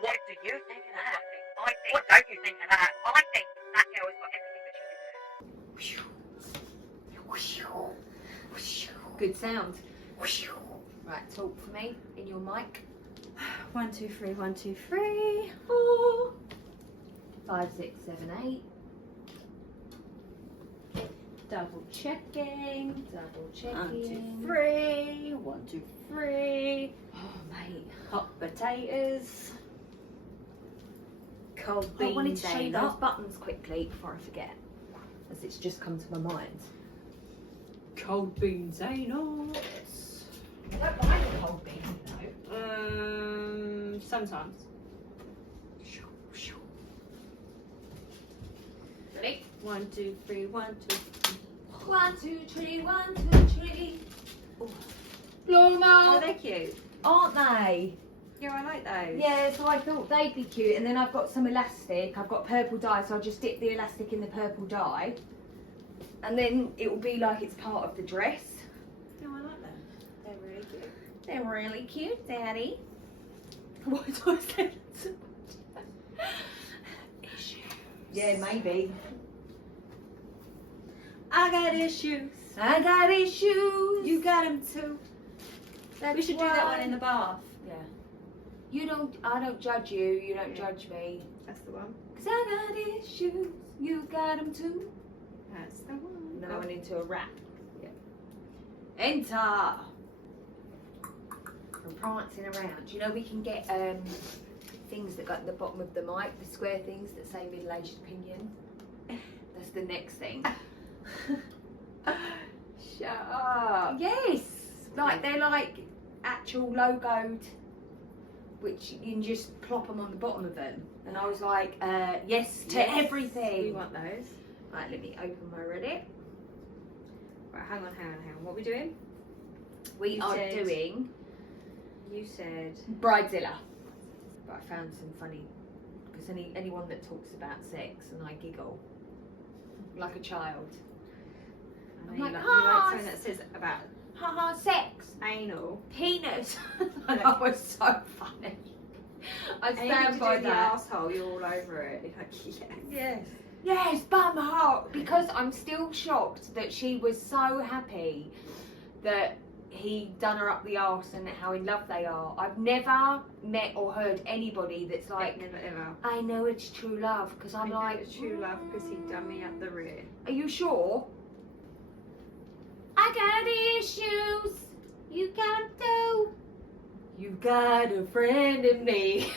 What do you think of that? What don't you think of that? I think that girl has got everything that she deserves. Good sound. Right, talk for me in your mic. 1, 2, 3, 1, 2, 3. 4, 5, 6, 7, 8. Double checking. Double 1, checking. 2, 3. 1, 2, 3. Oh, mate. Hot potatoes. Cold beans. I wanted to show you ain't those hot. buttons quickly before I forget, as it's just come to my mind. Cold beans ain't hot. I don't mind the cold beans though. Sometimes. Ready? 1, 2, 3, 1, 2, 3. 1, 2, 3, 1, 2, 3. Loma! Oh, they're cute. Aren't they? Yeah, I like those. Yeah, so I thought they'd be cute, and then I've got some elastic. I've got purple dye, so I'll just dip the elastic in the purple dye, and then it will be like it's part of the dress. No, I like them. They're really cute. They're really cute, Daddy. Why do I say that so much? Issues. Yeah, maybe. I got issues. I got issues. You got them too. That's We should do that why. one in the bath. Yeah. You don't. I don't judge you. You don't judge me. That's the one. 'Cause I got issues. You got them too. That's the one. And then I went into a rap. Yeah. Enter. From prancing around. You know we can get things that go at the bottom of the mic, the square things that say middle-aged opinion. That's the next thing. Shut up. Yes. Like they're like actual logoed, which you can just plop them on the bottom of them. And I was like, yes to everything. We want those. Right, let me open my Reddit. Right, hang on. What are we doing? We You are said- doing You said. Bridezilla. But I found some funny, because anyone that talks about sex and I giggle like a child. I I'm know like, you "Ah, like something that says about Haha, sex. anal. Penis. That was so funny. I And you stand need by to do the that. asshole. You're all over it. You're like, yes. Yes. Yes, bum heart. Because I'm still shocked that she was so happy that he done her up the arse and how in love they are. I've never met or heard anybody that's like, Never ever. I know it's true love. Because I'm like, it's true love because he done me up the rear. Are you sure? I got issues. You got 'em too. You got a friend in me.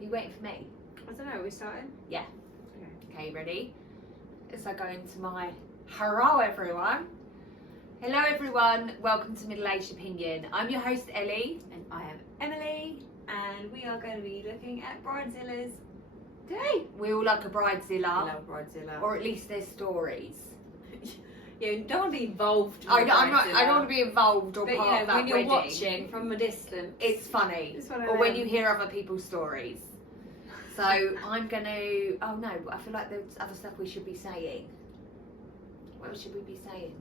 You waiting for me? I don't know. Are we starting? Yeah. Okay. Okay, ready? As I go into my hello everyone. Hello everyone, welcome to Middle Aged Opinion. I'm your host Ellie. And I am Emily, and we are going to be looking at Bridezillas. Today we all like a I Bridezilla, love Bridezilla. or at least their stories. Yeah, you don't want to be involved. With I don't Bridezilla. want to be involved or But part you know, of that when you're wedding. watching from a distance, It's funny. It's one of Or when them. you hear other people's stories. So I'm going to, oh no, I feel like there's other stuff we should be saying. What should we be saying?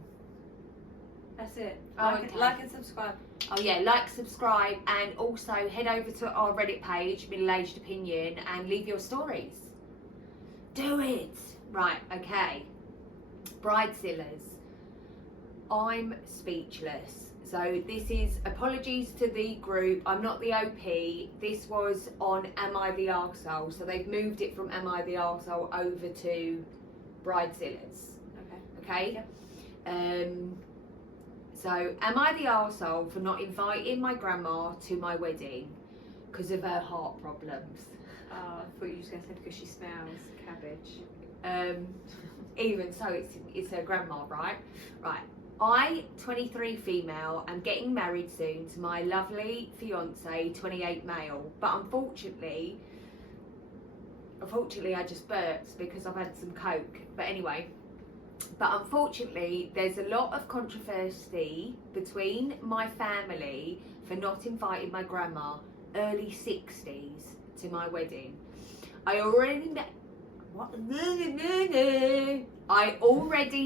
That's it. Oh, Like, okay. like and subscribe. Oh yeah, like, subscribe, and also head over to our Reddit page, Middle Aged Opinion, and leave your stories. Do it! Right, okay. Bridezillas. I'm speechless. So this is apologies to the group. I'm not the OP. This was on Am I the Arsehole? So they've moved it from Am I the Arsehole over to Bridezillas. Okay. Okay? So am I the arsehole for not inviting my grandma to my wedding because of her heart problems? I thought you were just going to say because she smells cabbage. Even so, it's her grandma, right? Right. I, 23 female, am getting married soon to my lovely fiance, 28 male. But unfortunately, I just burped because I've had some coke. But anyway, there's a lot of controversy between my family for not inviting my grandma, early 60s, to my wedding. I already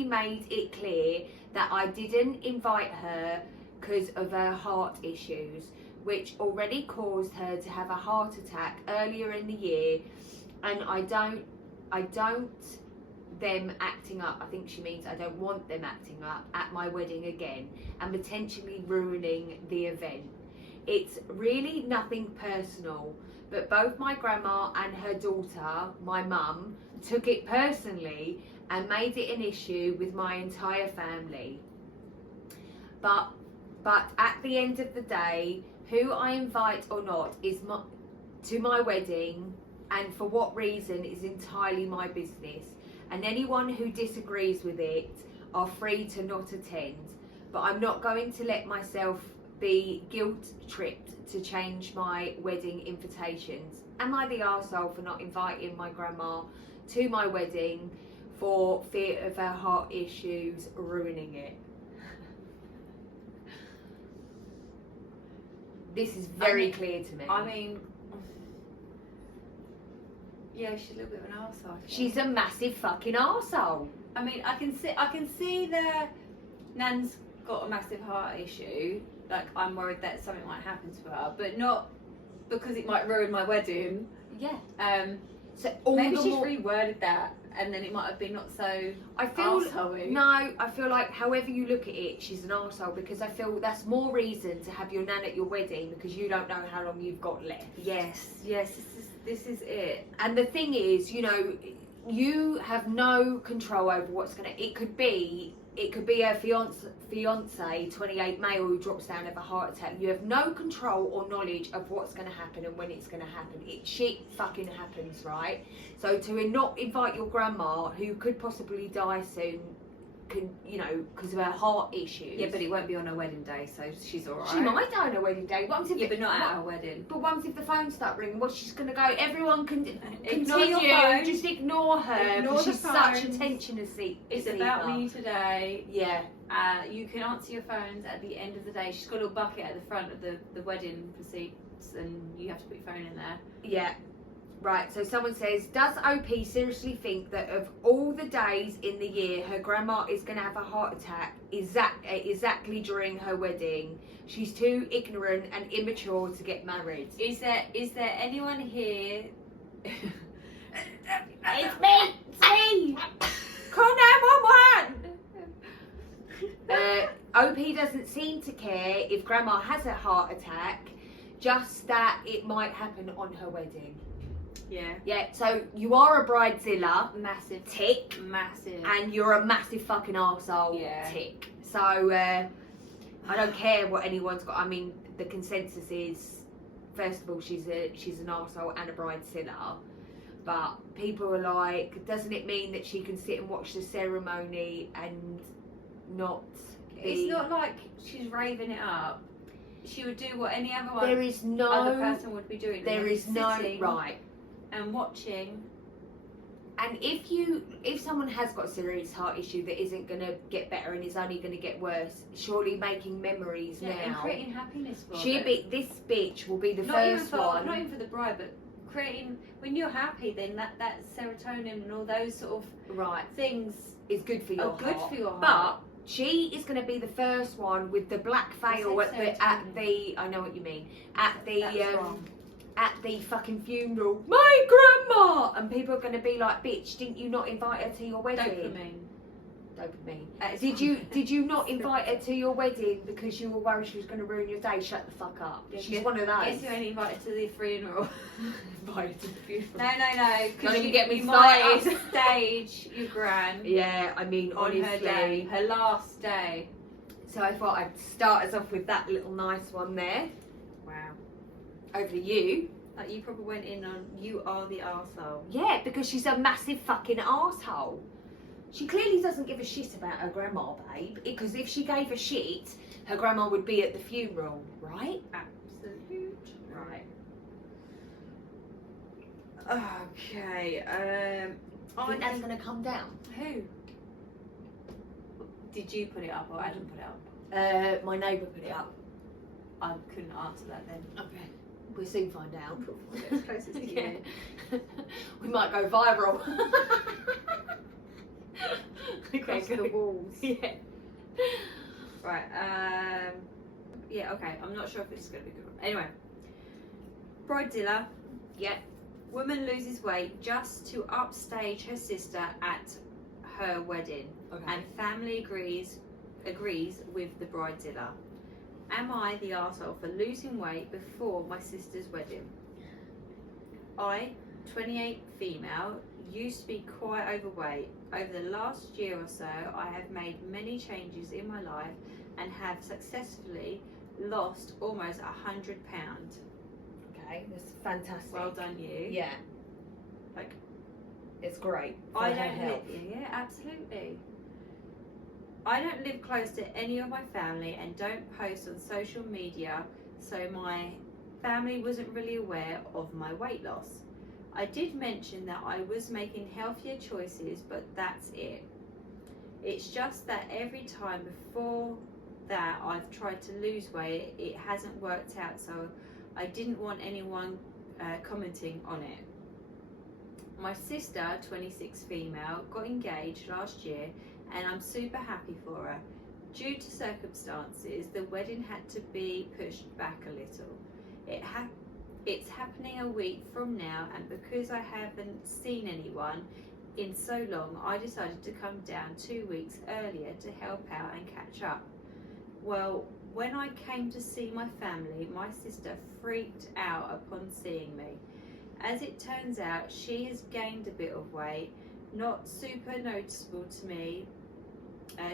made it clear that I didn't invite her because of her heart issues, which already caused her to have a heart attack earlier in the year. And I don't them acting up, I think she means I don't want them acting up at my wedding again and potentially ruining the event. It's really nothing personal, but both my grandma and her daughter, my mum, took it personally and made it an issue with my entire family. But at the end of the day, who I invite or not to my wedding and for what reason is entirely my business. And anyone who disagrees with it are free to not attend. But I'm not going to let myself be guilt-tripped to change my wedding invitations. Am I the arsehole for not inviting my grandma to my wedding for fear of her heart issues ruining it? This is very clear to me. I mean, yeah, she's a little bit of an arsehole. She's a massive fucking arsehole. I mean, I can see that Nan's got a massive heart issue. Like, I'm worried that something might happen to her, but not because it might ruin my wedding. Yeah. So maybe she's reworded that, and then it might have been not so. I feel arsehole-y. No. I feel like however you look at it, she's an arsehole, because I feel that's more reason to have your nan at your wedding because you don't know how long you've got left. Yes. This is it. And the thing is, you know, you have no control over what's gonna. It could be her fiance, 28 male, who drops down of a heart attack. You have no control or knowledge of what's going to happen and when it's going to happen. Shit fucking happens, right? So to not invite your grandma, who could possibly die soon, because of her heart issues. Yeah, but it won't be on her wedding day, so she's alright. She might die on her wedding day. What if but not at her wedding. But what if the phones start ringing? What's she's going to go? Everyone can Ignore continue. your phone. Just ignore her. Ignore Because the she's such phones. attention to see. It's about me today. Yeah. You can answer your phones at the end of the day. She's got a little bucket at the front of the wedding receipts, and you have to put your phone in there. Yeah. Right, so someone says, does OP seriously think that of all the days in the year her grandma is going to have a heart attack exactly during her wedding? She's too ignorant and immature to get married. Is there anyone here? It's me! Call 911! OP doesn't seem to care if grandma has a heart attack, just that it might happen on her wedding. Yeah. Yeah, so you are a bridezilla, Massive. tick, Massive. and you're a massive fucking arsehole, Yeah. tick. So, I don't care what anyone's got. I mean, the consensus is, first of all, she's an arsehole and a bridezilla. But people are like, doesn't it mean that she can sit and watch the ceremony and not be... It's not like she's raving it up. She would do what any other one. There is no... other person would be doing. There is no... Sitting Right. And watching. And if someone has got a serious heart issue that isn't going to get better and is only going to get worse, surely making memories now. And creating happiness for This bitch will be the not first even one. Not even for the bride, but creating, when you're happy, then that serotonin and all those sort of Right. things Is good for your heart. good for your But heart. she is going to be the first one with the black veil I said at serotonin. the. I know what you mean. At the That's wrong. at the fucking funeral. My grandma, and people are going to be like, bitch, didn't you not invite her to your wedding? Dopamine. Did you not invite her to your wedding because you were worried she was going to ruin your day? Shut the fuck up. She's one of those. Guess who only invited to the funeral? Invited to the funeral. No. Don't Because even get me you might started. upstage your gran Yeah, I mean, on honestly. her day, her last day. So I thought I'd start us off with that little nice one there. Wow. Over to you. Like, you probably went in on, you are the arsehole. Yeah, because she's a massive fucking arsehole. She clearly doesn't give a shit about her grandma, babe. Because if she gave a shit, her grandma would be at the funeral, right? Absolute. Right. Okay. I think that's going to come down. Who? Did you put it up or Adam put it up? My neighbour put it up. I couldn't answer that then. Okay. We'll soon find out. It's closer to you. We might go viral. Across the walls. Yeah. Right. Yeah, okay. I'm not sure if it's going to be good. Anyway, Bridezilla. Yeah. Woman loses weight just to upstage her sister at her wedding, Okay. and family agrees with the Bridezilla. Am I the arsehole for losing weight before my sister's wedding? I, 28 female, used to be quite overweight. Over the last year or so, I have made many changes in my life and have successfully lost almost 100 pounds. Okay, that's fantastic. Well done, you. Yeah. Like, it's great. For I her don't live. health. Yeah, absolutely. I don't live close to any of my family and don't post on social media, so my family wasn't really aware of my weight loss. I did mention that I was making healthier choices, but that's it. It's just that every time before that I've tried to lose weight, it hasn't worked out, so I didn't want anyone commenting on it. My sister, 26 female, got engaged last year and I'm super happy for her. Due to circumstances, the wedding had to be pushed back a little. It's happening a week from now, and because I haven't seen anyone in so long, I decided to come down 2 weeks earlier to help out and catch up. Well, when I came to see my family, my sister freaked out upon seeing me. As it turns out, she has gained a bit of weight, not super noticeable to me.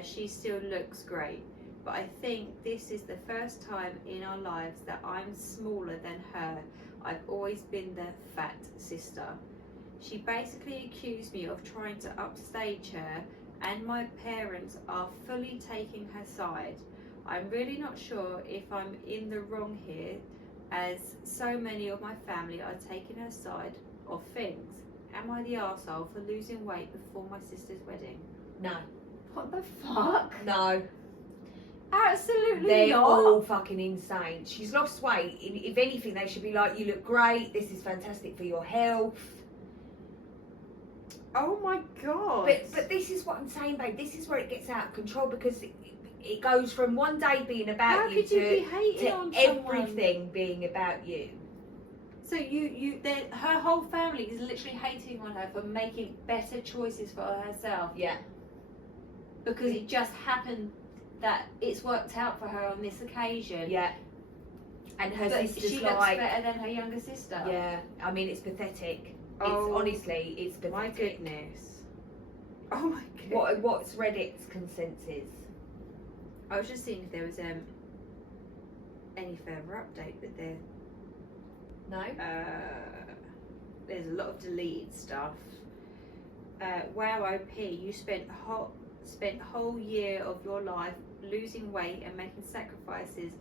She still looks great, but I think this is the first time in our lives that I'm smaller than her. I've always been the fat sister. She basically accused me of trying to upstage her, and my parents are fully taking her side. I'm really not sure if I'm in the wrong here, as so many of my family are taking her side of things. Am I the arsehole for losing weight before my sister's wedding? No. What the fuck? No. Absolutely They're not. all fucking insane. She's lost weight. If anything, they should be like, you look great. This is fantastic for your health. Oh my god. But this is what I'm saying, babe. This is where it gets out of control, because it goes from one day being about How you could you be hating to on everything being about you. So her whole family is literally hating on her for making better choices for herself. Yeah. Because it just happened that it's worked out for her on this occasion. Yeah. And her But sister's she like, looks better than her younger sister. yeah. I mean, it's pathetic. Oh, It's honestly, it's pathetic. my goodness. Oh my goodness. What's Reddit's consensus? I was just seeing if there was any further update, but No. there's a lot of deleted stuff. Wow, OP, you spent whole year of your life losing weight and making sacrifices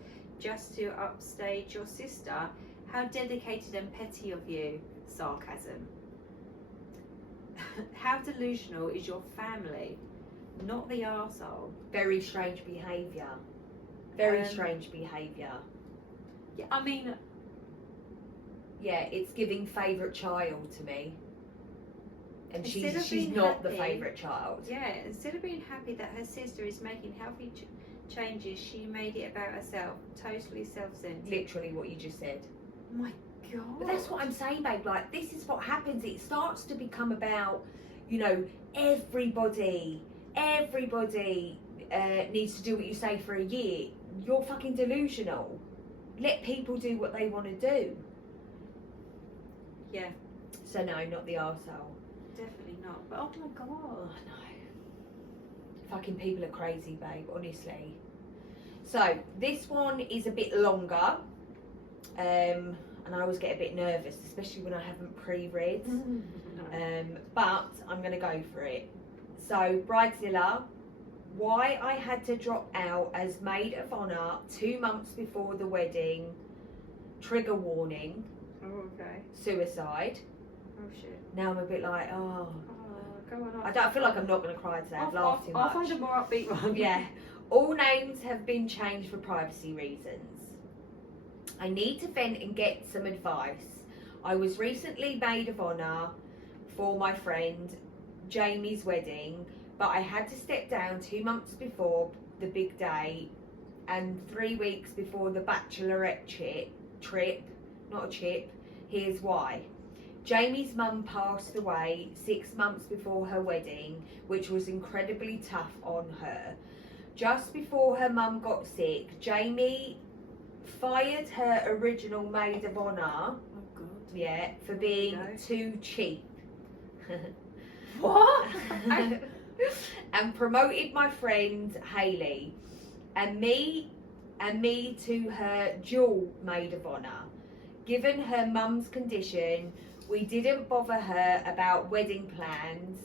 just to upstage your sister. How dedicated and petty of you. Sarcasm. How delusional is your family? Not the arsehole. Very strange behaviour. Very Um, strange behaviour. Yeah, I mean, Yeah, it's giving favourite child to me. And Instead of she's being not the happy- favourite child. yeah, instead of being happy that her sister is making healthy changes, she made it about herself. Totally self-centered. Literally what you just said. Oh my god. But that's what I'm saying, babe. Like, this is what happens. It starts to become about, you know, everybody needs to do what you say for a year. You're fucking delusional. Let people do what they want to do. Yeah, So no, not the arsehole. definitely not. But oh my god. Oh no. Fucking people are crazy, babe, honestly. So, this one is a bit longer. And I always get a bit nervous, especially when I haven't pre-read. But I'm going to go for it. So, Bridezilla, why I had to drop out as maid of honour 2 months before the wedding. Trigger warning. Oh, okay. Suicide. Oh shit. Now I'm a bit like, oh. Go on. I don't feel like I'm not going to cry today. I've laughed too much. I'll find a more upbeat one. Yeah. All names have been changed for privacy reasons. I need to vent and get some advice. I was recently maid of honour for my friend Jamie's wedding, but I had to step down 2 months before the big day and 3 weeks before the bachelorette trip, not a chip, here's why. Jamie's mum passed away 6 months before her wedding, which was incredibly tough on her. Just before her mum got sick, Jamie fired her original maid of honour, for being too cheap. What? And promoted my friend Hayley and me to her dual maid of honour. Given her mum's condition, we didn't bother her about wedding plans,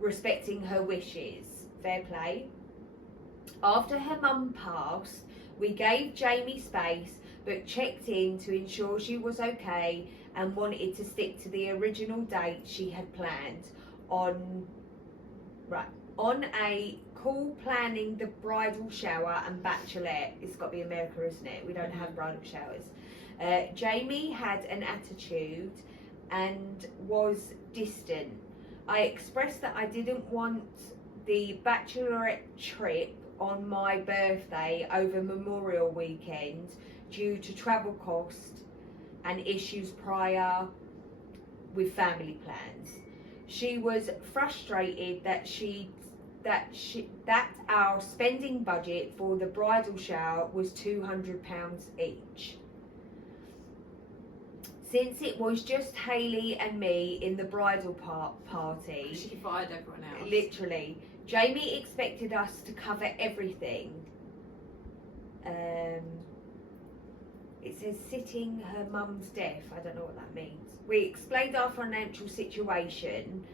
respecting her wishes. Fair play. After her mum passed, we gave Jamie space but checked in to ensure she was okay and wanted to stick to the original date she had planned on a call planning the bridal shower and bachelorette. It's got to be America, isn't it? We don't have bridal showers. Jamie had an attitude and was distant. I expressed that I didn't want the bachelorette trip on my birthday over Memorial Weekend due to travel costs and issues prior with family plans. She was frustrated that our spending budget for the bridal shower was £200 each. Since it was just Hayley and me in the bridal party, She fired everyone else. literally, Jamie expected us to cover everything. It says sitting her mum's death. I don't know what that means. We explained our financial situation,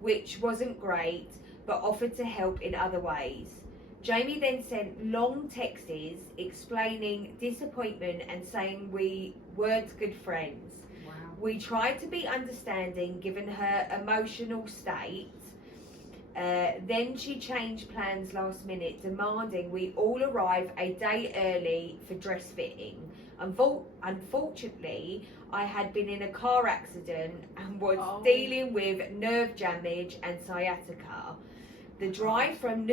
which wasn't great, but offered to help in other ways. Jamie then sent long texts explaining disappointment and saying we weren't good friends. Wow. We tried to be understanding given her emotional state. Then she changed plans last minute, demanding we all arrive a day early for dress fitting. Unfortunately, I had been in a car accident and was dealing with nerve damage and sciatica. The drive from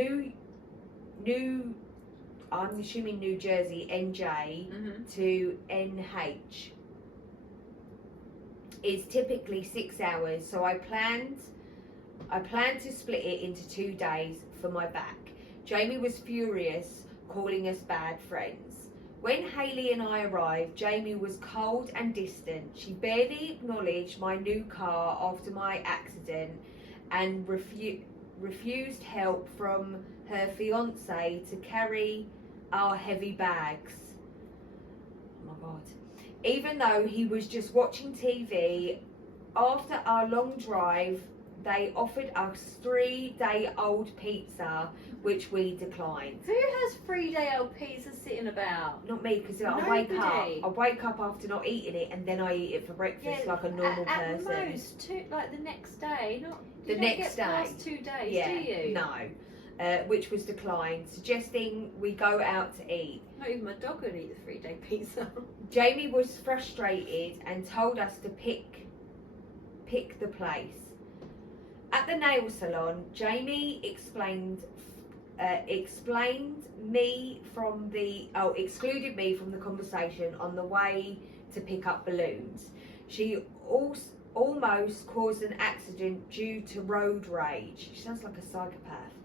I'm assuming New Jersey, NJ, to NH is typically 6 hours, so I planned to split it into 2 days for my back. Jamie was furious, calling us bad friends. When Hayley and I arrived, Jamie was cold and distant. She barely acknowledged my new car after my accident and refused help from her fiance to carry our heavy bags. Oh my God. Even though he was just watching TV, after our long drive, they offered us 3-day-old pizza, which we declined. Who has 3-day-old pizza sitting about? Not me, because I wake up after not eating it, and then I eat it for breakfast like a normal person. At most, like the next day, not the next day. Past 2 days, do you? No, which was declined, suggesting we go out to eat. Not even my dog would eat the 3-day pizza. Jamie was frustrated and told us to pick the place. At the nail salon, Jamie excluded me from the conversation on the way to pick up balloons. She almost caused an accident due to road rage. She sounds like a psychopath.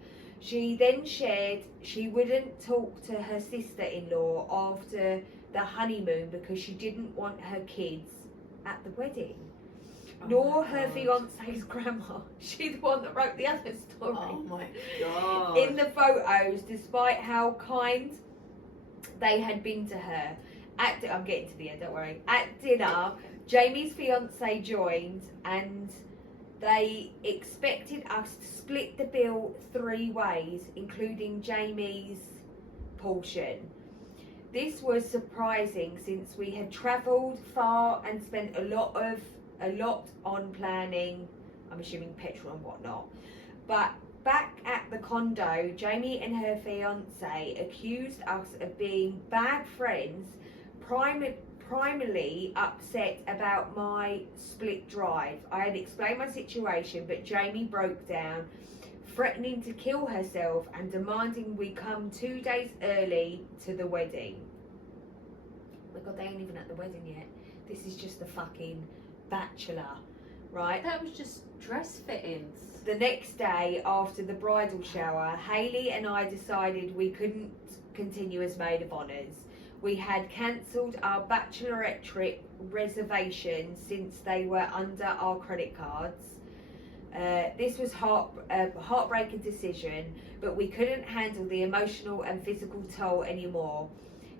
She then shared she wouldn't talk to her sister-in-law after the honeymoon because she didn't want her kids at the wedding. Nor her fiance's grandma. She's the one that wrote the other story. Oh my God. In the photos, despite how kind they had been to her. I'm getting to the end, don't worry. At dinner, Jamie's fiance joined and they expected us to split the bill 3 ways, including Jamie's portion. This was surprising since we had travelled far and spent a lot on planning, I'm assuming petrol and whatnot. But back at the condo, Jamie and her fiance accused us of being bad friends, primarily upset about my split drive. I had explained my situation, but Jamie broke down, threatening to kill herself and demanding we come 2 days early to the wedding. Oh my God, they ain't even at the wedding yet. This is just the fucking bachelor, right? That was just dress fittings. The next day after the bridal shower, Hayley and I decided we couldn't continue as maid of honours. We had cancelled our bachelorette trip reservations since they were under our credit cards. This was a heartbreaking decision, but we couldn't handle the emotional and physical toll anymore.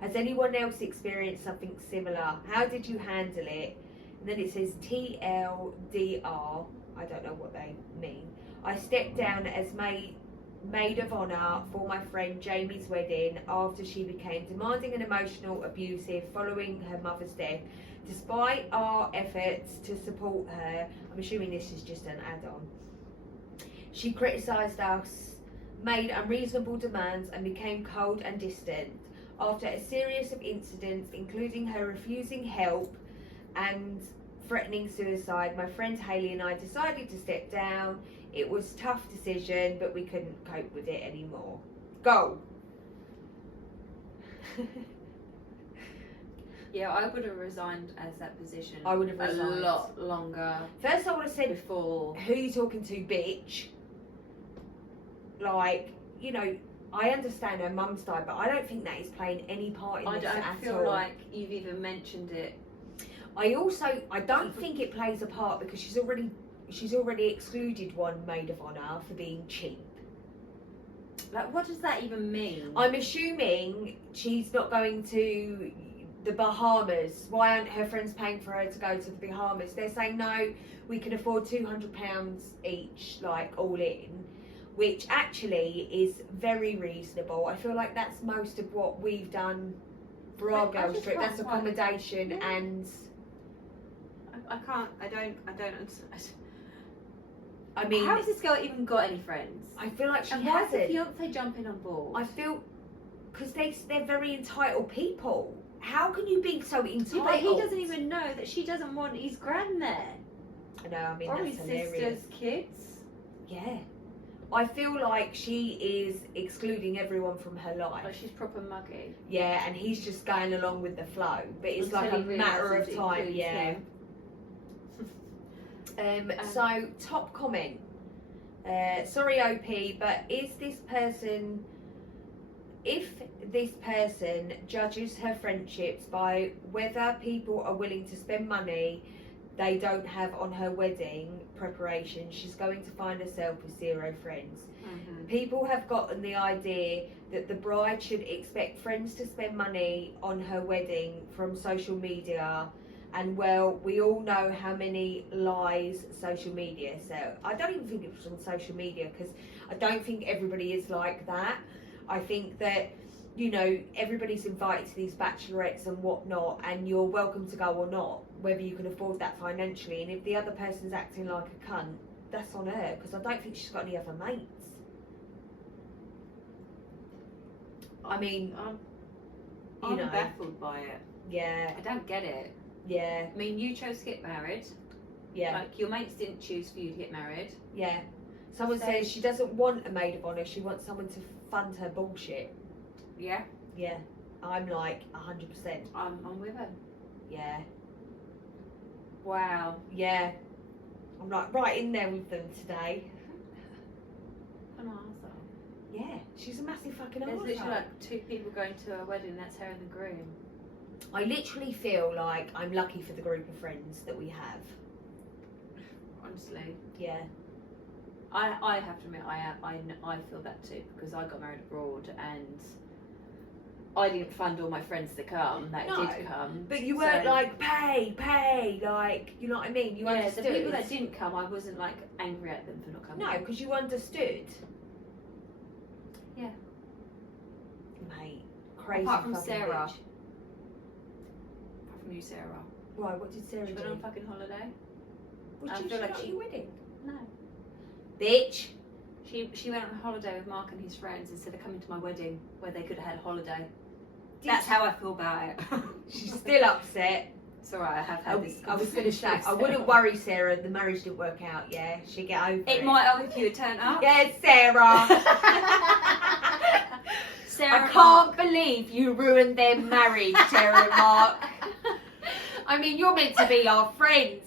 Has anyone else experienced something similar? How did you handle it? And then it says TLDR. I don't know what they mean. I stepped down as maid of honour for my friend Jamie's wedding after she became demanding and emotional, abusive following her mother's death. Despite our efforts to support her, I'm assuming this is just an add-on, she criticised us, made unreasonable demands and became cold and distant. After a series of incidents, including her refusing help and threatening suicide, my friend Hayley and I decided to step down. It was a tough decision, but we couldn't cope with it anymore. Go! Yeah, I would have resigned as that position. I would have a resigned. lot longer First I would have said, before. who are you talking to, bitch? Like, you know, I understand her mum's died, but I don't think that is playing any part in I this don't at feel all. like you've even mentioned it. I don't think it plays a part because she's already excluded one maid of honour for being cheap. Like, what does that even mean? I'm assuming she's not going to the Bahamas. Why aren't her friends paying for her to go to the Bahamas? They're saying, no, we can afford £200 each, like, all in, which actually is very reasonable. I feel like that's most of what we've done for our girls' trip. That's accommodation and... I don't understand. I mean... How has this girl even got any friends? I feel like she and why is the hasn't. fiancé jumping on board? I feel... Because they're very entitled people. How can you be so entitled? Yeah, but he doesn't even know that she doesn't want his gran there. I know, I mean, or that's his hilarious. sister's kids. Yeah. I feel like she is excluding everyone from her life. Like, she's proper muggy. Yeah, and he's just going along with the flow. But it's Until like a he matter realises of it time, includes yeah. him. So, top comment. Sorry, OP, but if this person judges her friendships by whether people are willing to spend money they don't have on her wedding preparation, she's going to find herself with zero friends. Mm-hmm. People have gotten the idea that the bride should expect friends to spend money on her wedding from social media, and well, we all know how many lies social media sell. I don't even think it was on social media because I don't think everybody is like that. I think that, you know, everybody's invited to these bachelorettes and whatnot, and you're welcome to go or not, whether you can afford that financially. And if the other person's acting like a cunt, that's on her, because I don't think she's got any other mates. I mean, I'm baffled by it. Yeah. I don't get it. Yeah. I mean, you chose to get married. Yeah. Like, your mates didn't choose for you to get married. Yeah. Someone says she doesn't want a maid of honour, she wants someone to fund her bullshit. Yeah. Yeah. I'm like 100%. I'm with her. Yeah. Wow. Yeah. I'm like right in there with them today. An arsehole. Yeah. She's a massive fucking There's arsehole. literally like 2 people going to a wedding, that's her and the groom. I literally feel like I'm lucky for the group of friends that we have. Honestly. Yeah. I have to admit, I feel that too, because I got married abroad and I didn't fund all my friends to come that did come. But you weren't like, pay, like, you know what I mean? You understood. The people that didn't come, I wasn't like angry at them for not coming. No, because you understood. Yeah. Mate, crazy. Apart from fucking Sarah. bitch. Apart from you, Sarah. Why, what did Sarah She do? went on fucking holiday. Was I she feel like not at your wedding? No. Bitch. She went on holiday with Mark and his friends instead of coming to my wedding where they could have had a holiday. Did That's how I feel about it. She's still upset. It's alright, I have had this. I was going to say, I conversation. wouldn't worry, Sarah. The marriage didn't work out. Yeah, she'd get over it. It might have if you had turned up. Yeah, Sarah. Sarah I can't believe you ruined their marriage, Sarah and Mark. I mean, you're meant to be our friends.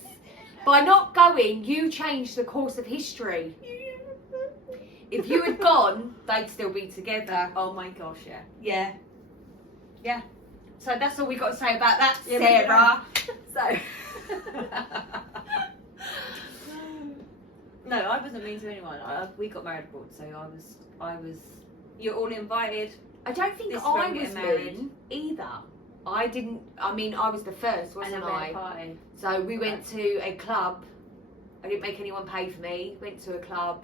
By not going, you changed the course of history. If you had gone, they'd still be together. Oh my gosh, yeah. Yeah. Yeah. So that's all we got to say about that, Yeah, Sarah. So. No, I wasn't mean to anyone. We got married abroad, so I was. You're all invited. I don't think This is I when we was get married. mean either. I didn't. I mean, I was the first, And wasn't then we had I? a party. So we went to a club. I didn't make anyone pay for me. Went to a club,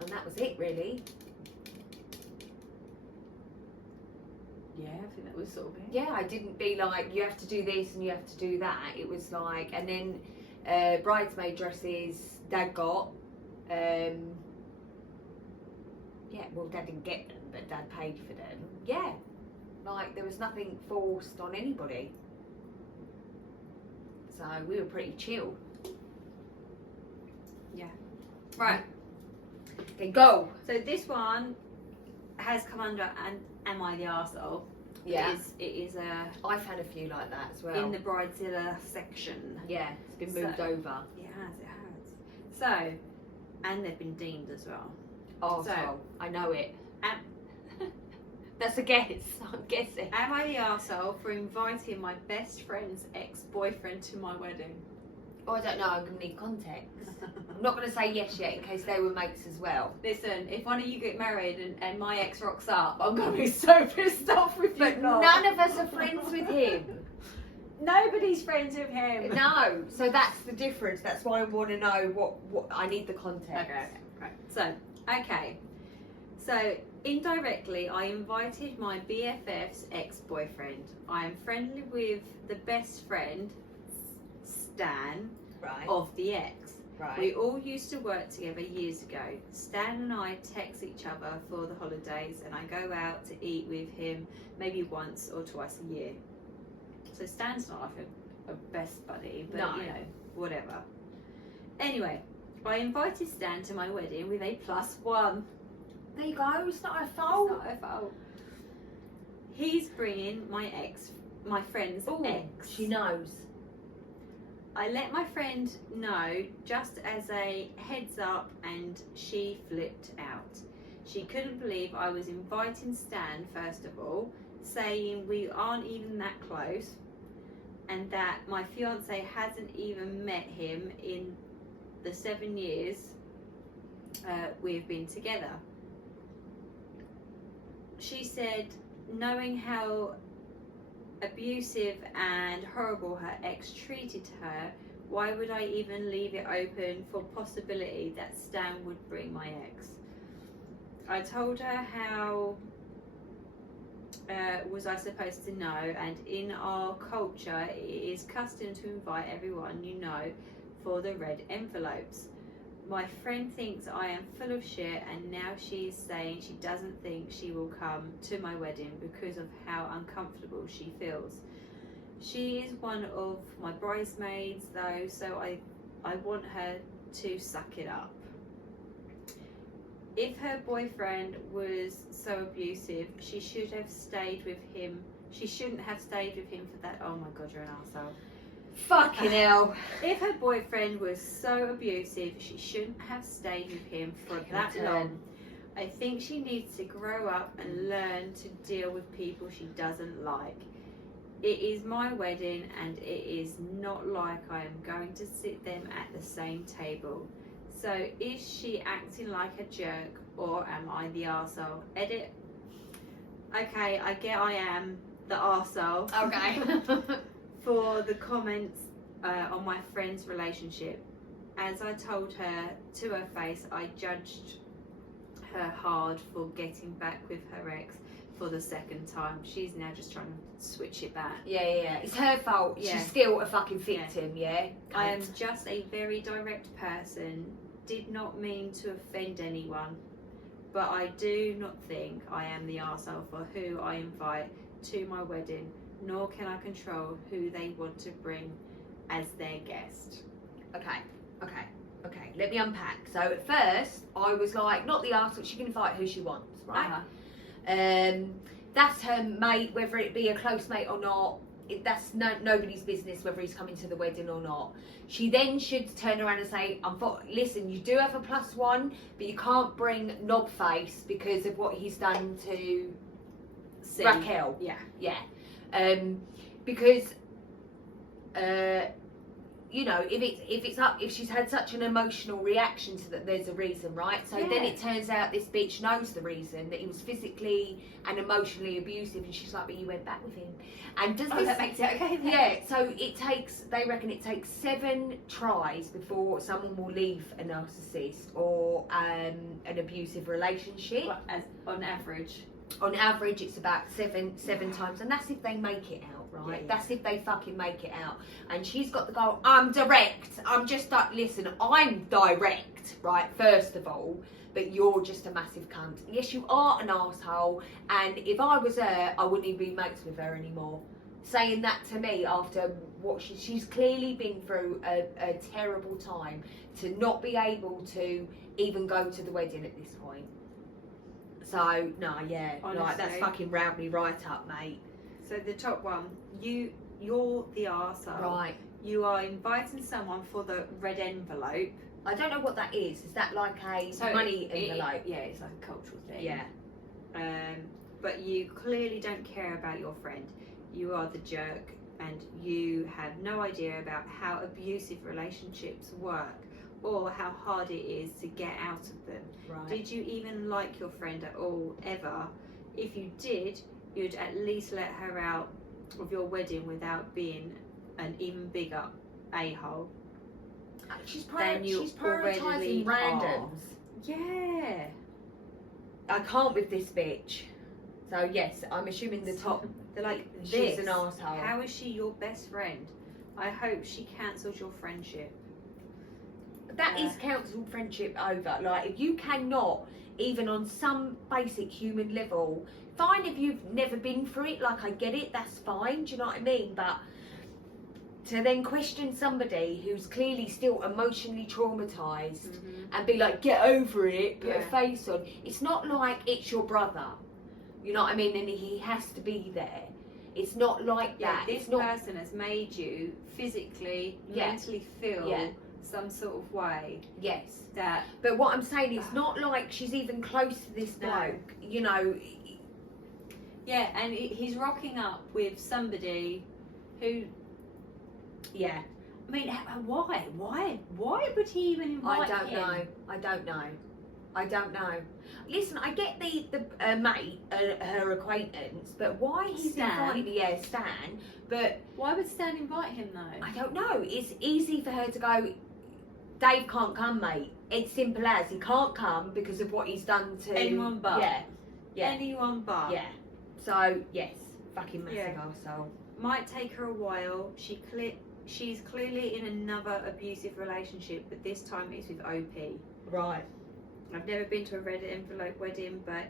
and that was it, really. Yeah, I think that was sort of it. Yeah, I didn't be like, you have to do this and you have to do that. It was like, and then bridesmaid dresses Dad got. Yeah, well, Dad didn't get them, but Dad paid for them. Yeah, like there was nothing forced on anybody. So we were pretty chill. Right. Okay, go. So this one has come under Am I the Arsehole? Yeah. It is I've had a few like that as well. in the Bridezilla section. Yeah, it's been moved So- over. It has. So, and they've been deemed as well. Oh, So- I know it. Am, That's a guess. I'm guessing. am I the arsehole for inviting my best friend's ex-boyfriend to my wedding? Oh, I don't know. I'm going to need context. I'm not going to say yes yet in case they were mates as well. Listen, if one of you get married and my ex rocks up, I'm going to be so pissed off with you. None of us are friends with him. Nobody's friends with him. No. So that's the difference. That's why I want to know what I need the context. Okay, right. So, So, indirectly, I invited my BFF's ex-boyfriend. I am friendly with the best friend, Stan, Right. of the ex. Right. We all used to work together years ago. Stan and I text each other for the holidays, and I go out to eat with him maybe once or twice a year. So Stan's not like a best buddy, but No. you know, whatever. Anyway, I invited Stan to my wedding with a +1. There you go. It's not her It's fault. not her fault. He's bringing my friend's Ooh, ex. she knows. I let my friend know just as a heads up, and she flipped out. She couldn't believe I was inviting Stan, first of all, saying we aren't even that close, and that my fiance hasn't even met him in the 7 years we've been together. She said, knowing how abusive and horrible her ex treated her, why would I even leave it open for possibility that Stan would bring my ex? I told her how was I supposed to know, and in our culture it is custom to invite everyone you know for the red envelopes. My friend thinks I am full of shit, and now she's saying she doesn't think she will come to my wedding because of how uncomfortable she feels. She is one of my bridesmaids though, so I want her to suck it up. If her boyfriend was so abusive, she should have stayed with him. She shouldn't have stayed with him for that. Oh my god, you're an arsehole. Fucking hell. If her boyfriend was so abusive, she shouldn't have stayed with him for that long. I think she needs to grow up and learn to deal with people she doesn't like. It is my wedding, and it is not like I am going to sit them at the same table. So is she acting like a jerk, or am I the arsehole? Edit. Okay, I get I am the arsehole. Okay. For the comments on my friend's relationship. As I told her to her face, I judged her hard for getting back with her ex for the second time. She's now just trying to switch it back. Yeah. It's her fault. Yeah. She's still a fucking victim, yeah? I am just a very direct person, did not mean to offend anyone, but I do not think I am the arsehole for who I invite to my wedding nor can I control who they want to bring as their guest. Okay. Let me unpack. So at first, I was like, not the arsehole. She can invite who she wants, right? That's her mate, whether it be a close mate or not. That's nobody's business whether he's coming to the wedding or not. She then should turn around and say, listen, you do have a +1, but you can't bring Knobface because of what he's done to Raquel. Yeah. Because you know, if she's had such an emotional reaction to that, there's a reason, right? So then it turns out this bitch knows the reason, that he was physically and emotionally abusive, and she's like, but you went back with him. And does this, that makes it okay then. Yeah, so they reckon it takes 7 tries before someone will leave a narcissist or an abusive relationship. Well, as on average. On average, it's about seven times, and that's if they make it out. Right, that's if they fucking make it out. And she's got the goal, I'm direct. I'm just like, listen, I'm direct, right, first of all, but you're just a massive cunt. Yes, you are an arsehole, and if I was her, I wouldn't even be mates with her anymore. Saying that to me after what she's clearly been through a terrible time, to not be able to even go to the wedding at this point. So, no, yeah, honestly, like, that's fucking round me right up, mate. So the top one, you're the arsehole. Right. You are inviting someone for the red envelope. I don't know what that is. Is that like a money envelope? Yeah, it's like a cultural thing. Yeah. But you clearly don't care about your friend. You are the jerk, and you have no idea about how abusive relationships work or how hard it is to get out of them. Right. Did you even like your friend at all, ever? If you did, you'd at least let her out of your wedding without being an even bigger a-hole. She's prioritising randoms. Yeah. I can't with this bitch. So yes, I'm assuming the top, they're like, she's an arsehole. How is she your best friend? I hope she cancels your friendship. That is cancelled friendship over. Like, if you cannot, even on some basic human level, fine if you've never been through it, like, I get it, that's fine, do you know what I mean? But to then question somebody who's clearly still emotionally traumatised and be like, get over it, put a face on, it's not like it's your brother, you know what I mean? And he has to be there. It's not like that. This person has made you physically, mentally feel some sort of way. Yes. That. But what I'm saying is not like she's even close to this bloke, you know. Yeah, and he's rocking up with somebody who. Yeah. I mean, why? Why would he even invite him? I don't know. Listen, I get the mate, her acquaintance, but why he's invited Stan, but why would Stan invite him though? I don't know. It's easy for her to go, Dave can't come, mate. It's simple as, he can't come because of what he's done to anyone but. Yeah. Anyone but. Yeah. So, yes, fucking massive arsehole. Might take her a while. She's clearly in another abusive relationship, but this time it's with OP. Right. I've never been to a red envelope wedding, but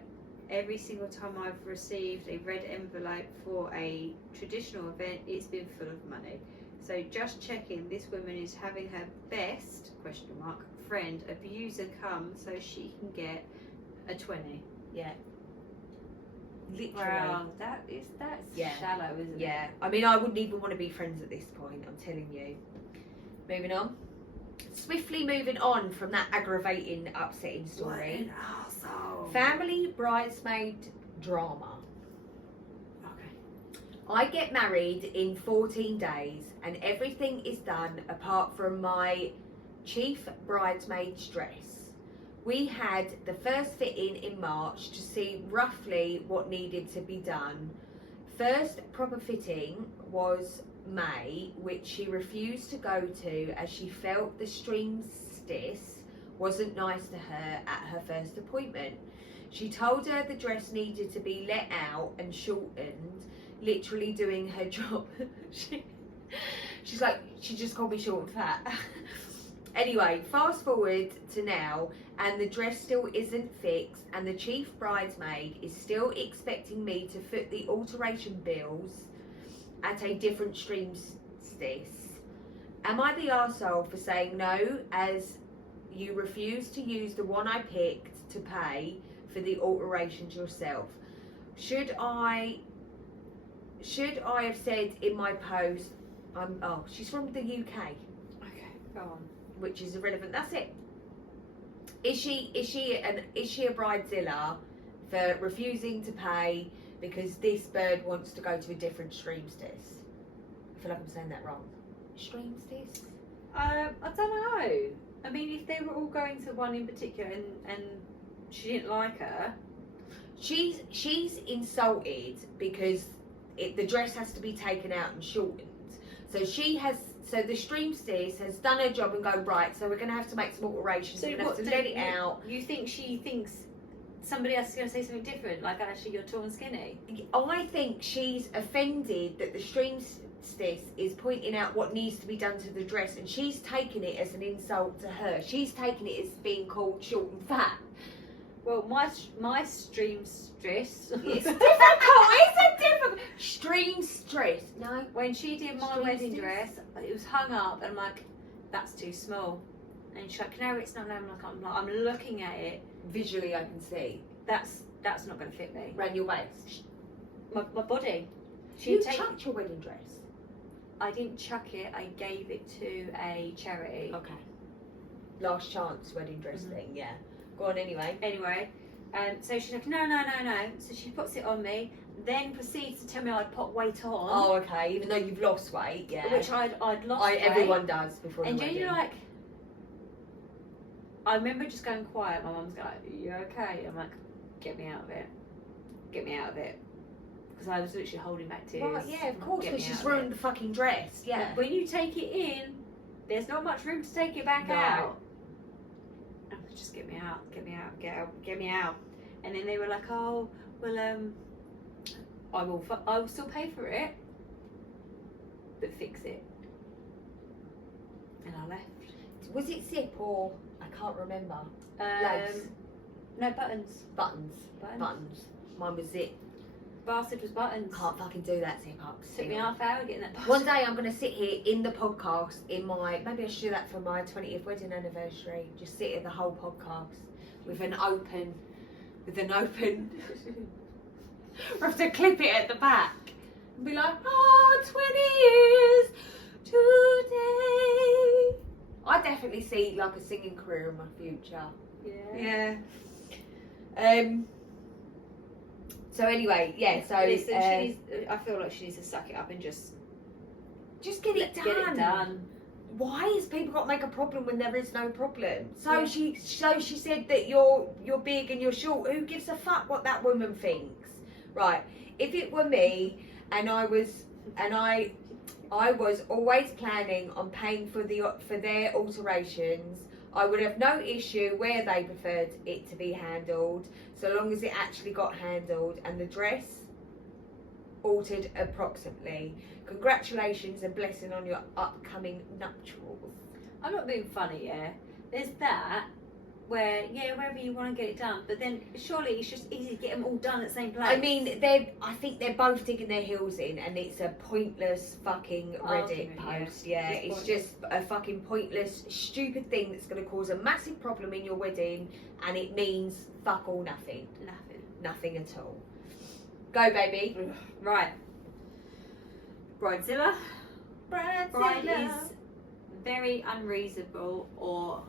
every single time I've received a red envelope for a traditional event, it's been full of money. So just checking, this woman is having her best, friend, abuser come so she can get a 20. Yeah. Literally. Wow, that's shallow, isn't it? Yeah. I mean, I wouldn't even want to be friends at this point, I'm telling you. Moving on. Swiftly moving on from that aggravating, upsetting story. What an arsehole. Family bridesmaid drama. Okay. I get married in 14 days and everything is done apart from my chief bridesmaid's dress. We had the first fitting in March to see roughly what needed to be done. First proper fitting was May, which she refused to go to as she felt the seamstress wasn't nice to her at her first appointment. She told her the dress needed to be let out and shortened, literally doing her job. She's like, she just called me short and fat. Anyway, fast forward to now, and the dress still isn't fixed, and the chief bridesmaid is still expecting me to foot the alteration bills at a different streamstis, am I the arsehole for saying no as you refuse to use the one I picked to pay for the alterations yourself? Should I have said in my post, she's from the UK. Okay, go on. Which is irrelevant. That's it. Is she a bridezilla for refusing to pay because this bird wants to go to a different streamstis? I feel like I'm saying that wrong. Streamstis? I don't know. I mean, if they were all going to one in particular and she didn't like her, she's insulted because the dress has to be taken out and shortened. So the streamstis has done her job and go, right, so we're going to have to make some alterations. so we're going to what have to do let it out. You think she thinks somebody else is going to say something different, like actually you're tall and skinny? I think she's offended that the streamstis is pointing out what needs to be done to the dress, and she's taking it as an insult to her. She's taking it as being called short and fat. Well, my stream stress. It's difficult. It's a difficult stream stress. No. When she did my Stream wedding stress? dress, it was hung up, and I'm like, that's too small. And she's like, no, it's not. No, I'm looking at it. Visually, I can see. That's not going to fit me. Around your waist. My body. You chucked your wedding dress. I didn't chuck it. I gave it to a charity. Okay. Last chance wedding dress thing. Yeah. Go on anyway. Anyway, so she's like, no. So she puts it on me, then proceeds to tell me I'd put weight on. Oh, okay. Even though you've lost weight, yeah. Which I'd lost weight. Everyone does before the And wedding. you're like, I remember just going quiet. My mum's like, you okay? I'm like, get me out of it. Get me out of it. Because I was literally holding back tears. Well, yeah, of course, Get me because she's out of it. ruined the fucking dress. Yeah. But when you take it in, there's not much room to take it back No. out. Oh, just get me out, get me out, get me out. And then they were like, oh, well, I will still pay for it, but fix it. And I left. Was it zip or I can't remember? Legs. No, buttons. Buttons. Mine was zip. Bastard was buttons. Can't fucking do that zip up. Took me half hour getting that bastard. One day I'm going to sit here in the podcast maybe I should do that for my 20th wedding anniversary. Just sit in the whole podcast with an open. We have to clip it at the back and be like, 20 years today. I definitely see like a singing career in my future. Yeah. So anyway, yeah. So listen, I feel like she needs to suck it up and just get it done. Get it done. Why has people got to make a problem when there is no problem? So Yeah. she said that you're big and you're short. Who gives a fuck what that woman thinks? Right. If it were me and I was always planning on paying for their alterations, I would have no issue where they preferred it to be handled, so long as it actually got handled and the dress altered approximately. Congratulations and blessing on your upcoming nuptials. I'm not being funny, yeah. There's that where, yeah, wherever you want to get it done, but then surely it's just easy to get them all done at the same place. I mean, I think they're both digging their heels in, and it's a pointless fucking Reddit post. Yeah, it's just a fucking pointless, stupid thing that's going to cause a massive problem in your wedding, and it means fuck all nothing. Nothing at all. Go, baby. Right. Bridezilla. Bride is very unreasonable, or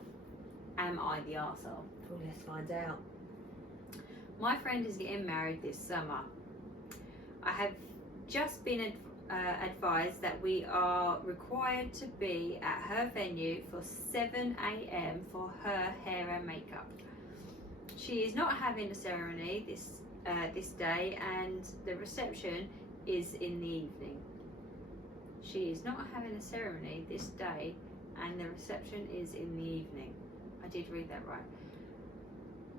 am I the arsehole? Well, let's find out. My friend is getting married this summer. I have just been advised that we are required to be at her venue for 7 a.m. for her hair and makeup. She is not having a ceremony this day, and the reception is in the evening. She is not having a ceremony this day, and the reception is in the evening. I did read that right.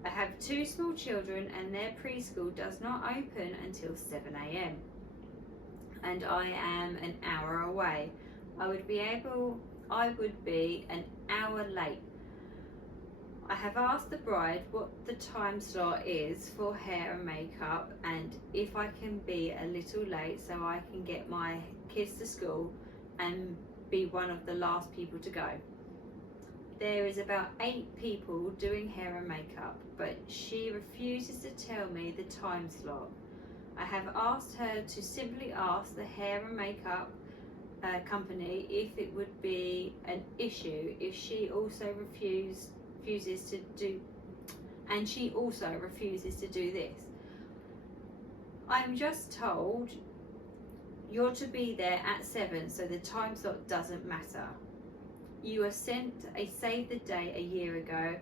I have 2 small children, and their preschool does not open until 7 a.m. and I am an hour away. I would be an hour late. I have asked the bride what the time slot is for hair and makeup and if I can be a little late so I can get my kids to school and be one of the last people to go. There is about 8 people doing hair and makeup, but she refuses to tell me the time slot. I have asked her to simply ask the hair and makeup company if it would be an issue if she also refuses to do, and she also refuses to do this. I'm just told you're to be there at 7, so the time slot doesn't matter. You were sent a save the date a year ago.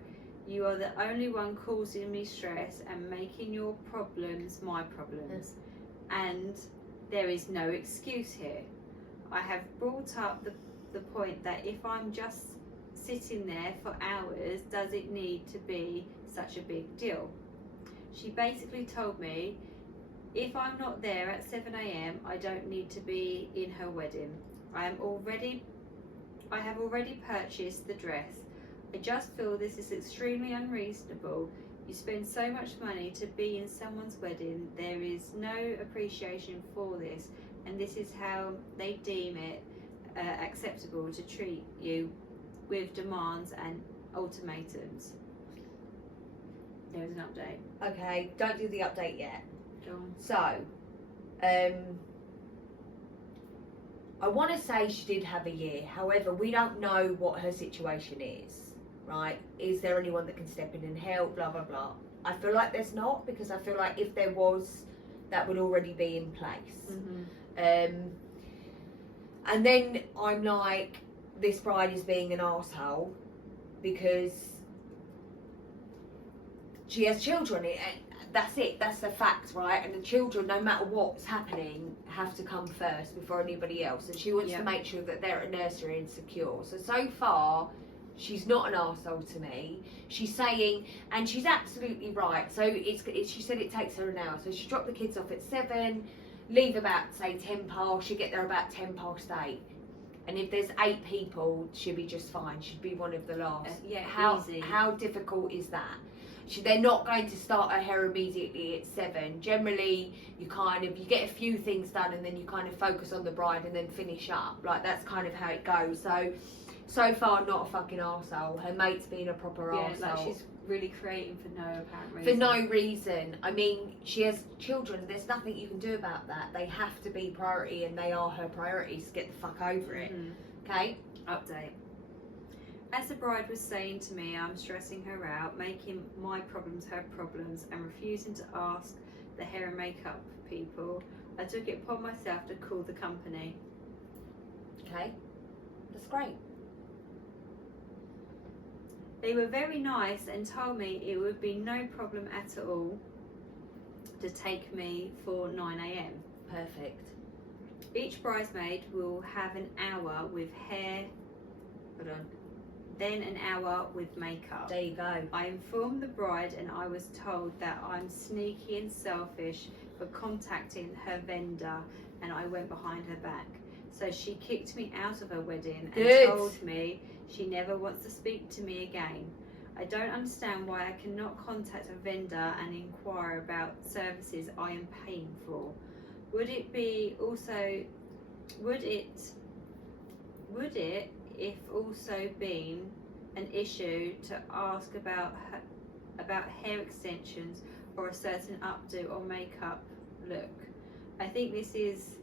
You are the only one causing me stress and making your problems my problems. And there is no excuse here. I have brought up the point that if I'm just sitting there for hours, does it need to be such a big deal? She basically told me if I'm not there at 7 a.m, I don't need to be in her wedding. I have already purchased the dress. I just feel this is extremely unreasonable. You spend so much money to be in someone's wedding. There is no appreciation for this, and this is how they deem it acceptable to treat you with demands and ultimatums. There is an update. Okay, don't do the update yet. Go on. So, I want to say she did have a year. However, we don't know what her situation is, right? Is there anyone that can step in and help, blah, blah, blah. I feel like there's not, because I feel like if there was, that would already be in place. Mm-hmm. And then I'm like, this bride is being an arsehole because she has children. That's it, that's the fact, right? And the children, no matter what's happening, have to come first before anybody else. And she wants to make sure that they're at nursery and secure. So far, she's not an arsehole to me. She's saying, and she's absolutely right. So she said it takes her an hour. So she dropped the kids off at 7, leave about, say, 10 past. She'll get there about 10 past 8. And if there's 8 people, she'll be just fine. She'd be one of the last. Easy. How difficult is that? They're not going to start her hair immediately at 7. Generally, you get a few things done and then you kind of focus on the bride and then finish up. Like, that's kind of how it goes. So far, not a fucking arsehole. Her mate's been a proper arsehole. Like she's really creating for no apparent reason. For no reason. I mean, she has children. There's nothing you can do about that. They have to be priority and they are her priorities. Get the fuck over it. Okay? Update. As the bride was saying to me, I'm stressing her out, making my problems her problems, and refusing to ask the hair and makeup people. I took it upon myself to call the company. Okay, that's great. They were very nice and told me it would be no problem at all to take me for 9 a.m. Perfect. Each bridesmaid will have an hour with hair. Hold on. Then an hour with makeup. There you go. I informed the bride and I was told that I'm sneaky and selfish for contacting her vendor, and I went behind her back. So she kicked me out of her wedding and told me she never wants to speak to me again. I don't understand why I cannot contact a vendor and inquire about services I am paying for. Would it if also been an issue to ask about hair extensions or a certain updo or makeup look? I think this is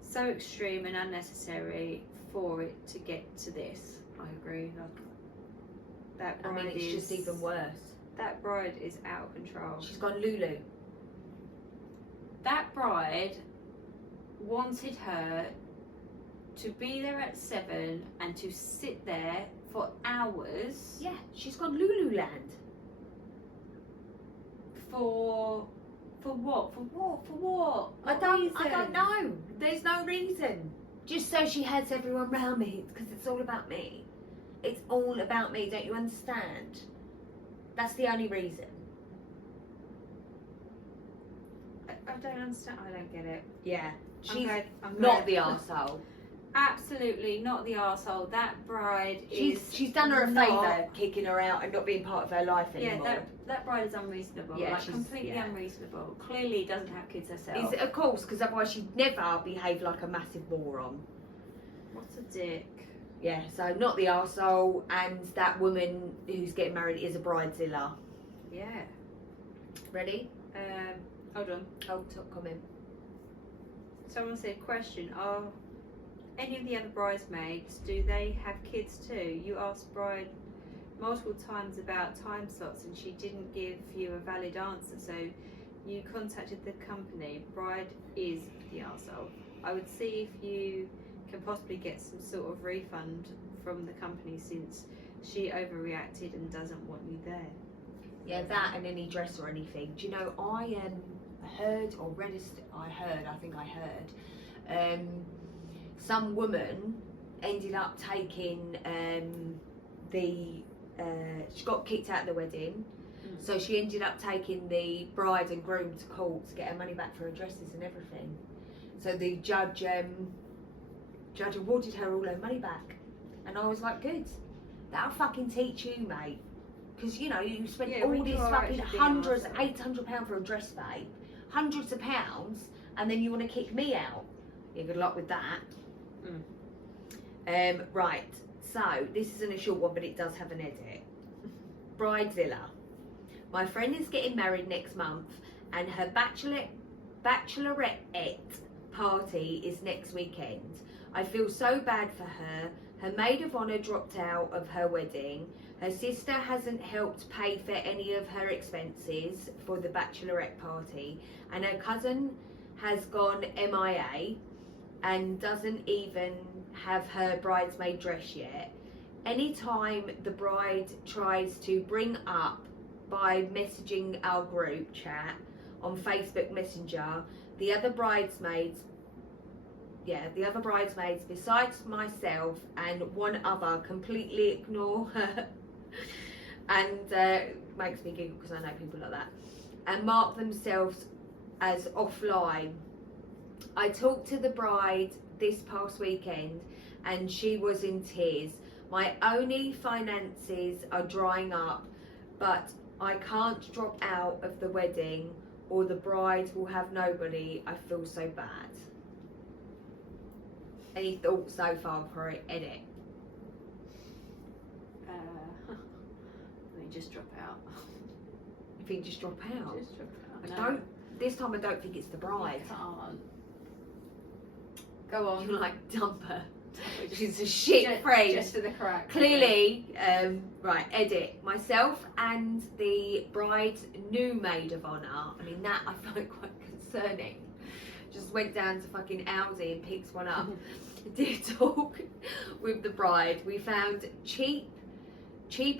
so extreme and unnecessary for it to get to this. I agree. That bride it's just even worse. That bride is out of control. She's gone Lulu. That bride wanted her to be there at 7 and to sit there for hours. Yeah, she's gone Lululand. For what? I don't know. There's no reason. Just so she has everyone round me, because it's all about me. It's all about me, don't you understand? That's the only reason. I don't understand. I don't get it. Yeah, she's I'm not glad. the arsehole. Absolutely not the arsehole. That bride is. She's done her a not- favour kicking her out and not being part of her life anymore. Yeah, that bride is unreasonable. Yeah, like she's- completely yeah. unreasonable. Clearly doesn't have kids herself. Of course, because otherwise she'd never behave like a massive moron. What a dick. Yeah, so not the arsehole, and that woman who's getting married is a bridezilla. Yeah. Ready? Hold on. Oh, top comment. Someone said, question, are any of the other bridesmaids, do they have kids too? You asked bride multiple times about time slots and she didn't give you a valid answer, so you contacted the company. Bride is the arsehole. I would see if you can possibly get some sort of refund from the company since she overreacted and doesn't want you there. Yeah, that and any dress or anything. Do you know, I heard or read, some woman ended up taking she got kicked out of the wedding, so she ended up taking the bride and groom to court to get her money back for her dresses and everything. So the judge awarded her all her money back, and I was like, good, that'll fucking teach you, mate. Because you know, you spent all this fucking hundreds, £800 for a dress, babe, hundreds of pounds, and then you want to kick me out. Yeah, good luck with that. Right, so this isn't a short one, but it does have an edit. Bridezilla. My friend is getting married next month, and her bachelorette party is next weekend. I feel so bad for her. Her maid of honour dropped out of her wedding. Her sister hasn't helped pay for any of her expenses for the bachelorette party, and her cousin has gone MIA and doesn't even have her bridesmaid dress yet. Anytime the bride tries to bring up by messaging our group chat on Facebook Messenger, the other bridesmaids besides myself and one other completely ignore her and makes me giggle because I know people like that, and mark themselves as offline. I talked to the bride this past weekend and she was in tears. My only finances are drying up, but I can't drop out of the wedding or the bride will have nobody. I feel so bad. Any thoughts so far before I edit? Let me just drop out. You think just drop out? Just drop out. I don't. This time I don't think it's the bride. You can't. Go on. You like dump her. She's a shit friend. Just for the correct. Clearly, right, edit. Myself and the bride's new maid of honour. I mean, that I find quite concerning. Just went down to fucking Aldi and picked one up. Did talk with the bride. We found cheaper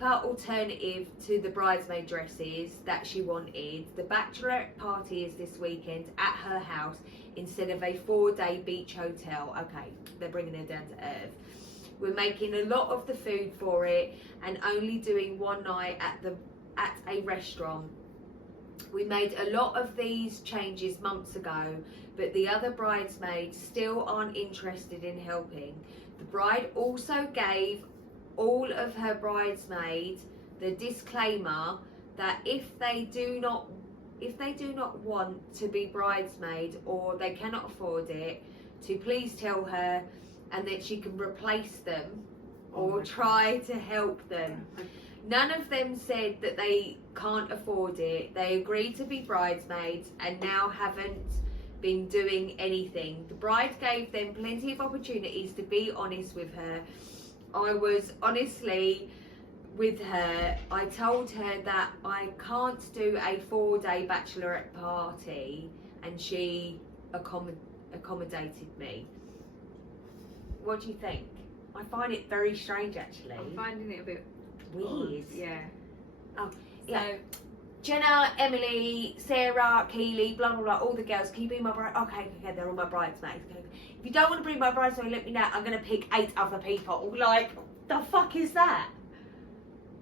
alternative to the bridesmaid dresses that she wanted. The bachelorette party is this weekend at her house instead of a 4-day beach hotel. Okay, they're bringing her down to earth. We're making a lot of the food for it and only doing one night at a restaurant. We made a lot of these changes months ago, but the other bridesmaids still aren't interested in helping. The bride also gave all of her bridesmaids the disclaimer that if they do not want to be bridesmaid or they cannot afford it, to please tell her and that she can replace them or try to help them. None of them said that they can't afford it. They agreed to be bridesmaids and now haven't been doing anything. The bride gave them plenty of opportunities to be honest with her. I was honestly with her. I told her that I can't do a 4-day bachelorette party and she accommodated me. What do you think? I find it very strange actually. I'm finding it a bit weird. Yeah. Oh, yeah. So, Jenna, Emily, Sarah, Keely, blah blah blah, all the girls, can you be my bride? Okay, they're all my bridesmaids. Okay. If you don't want to bring my bridesmaid, let me know. I'm going to pick 8 other people. Like, the fuck is that?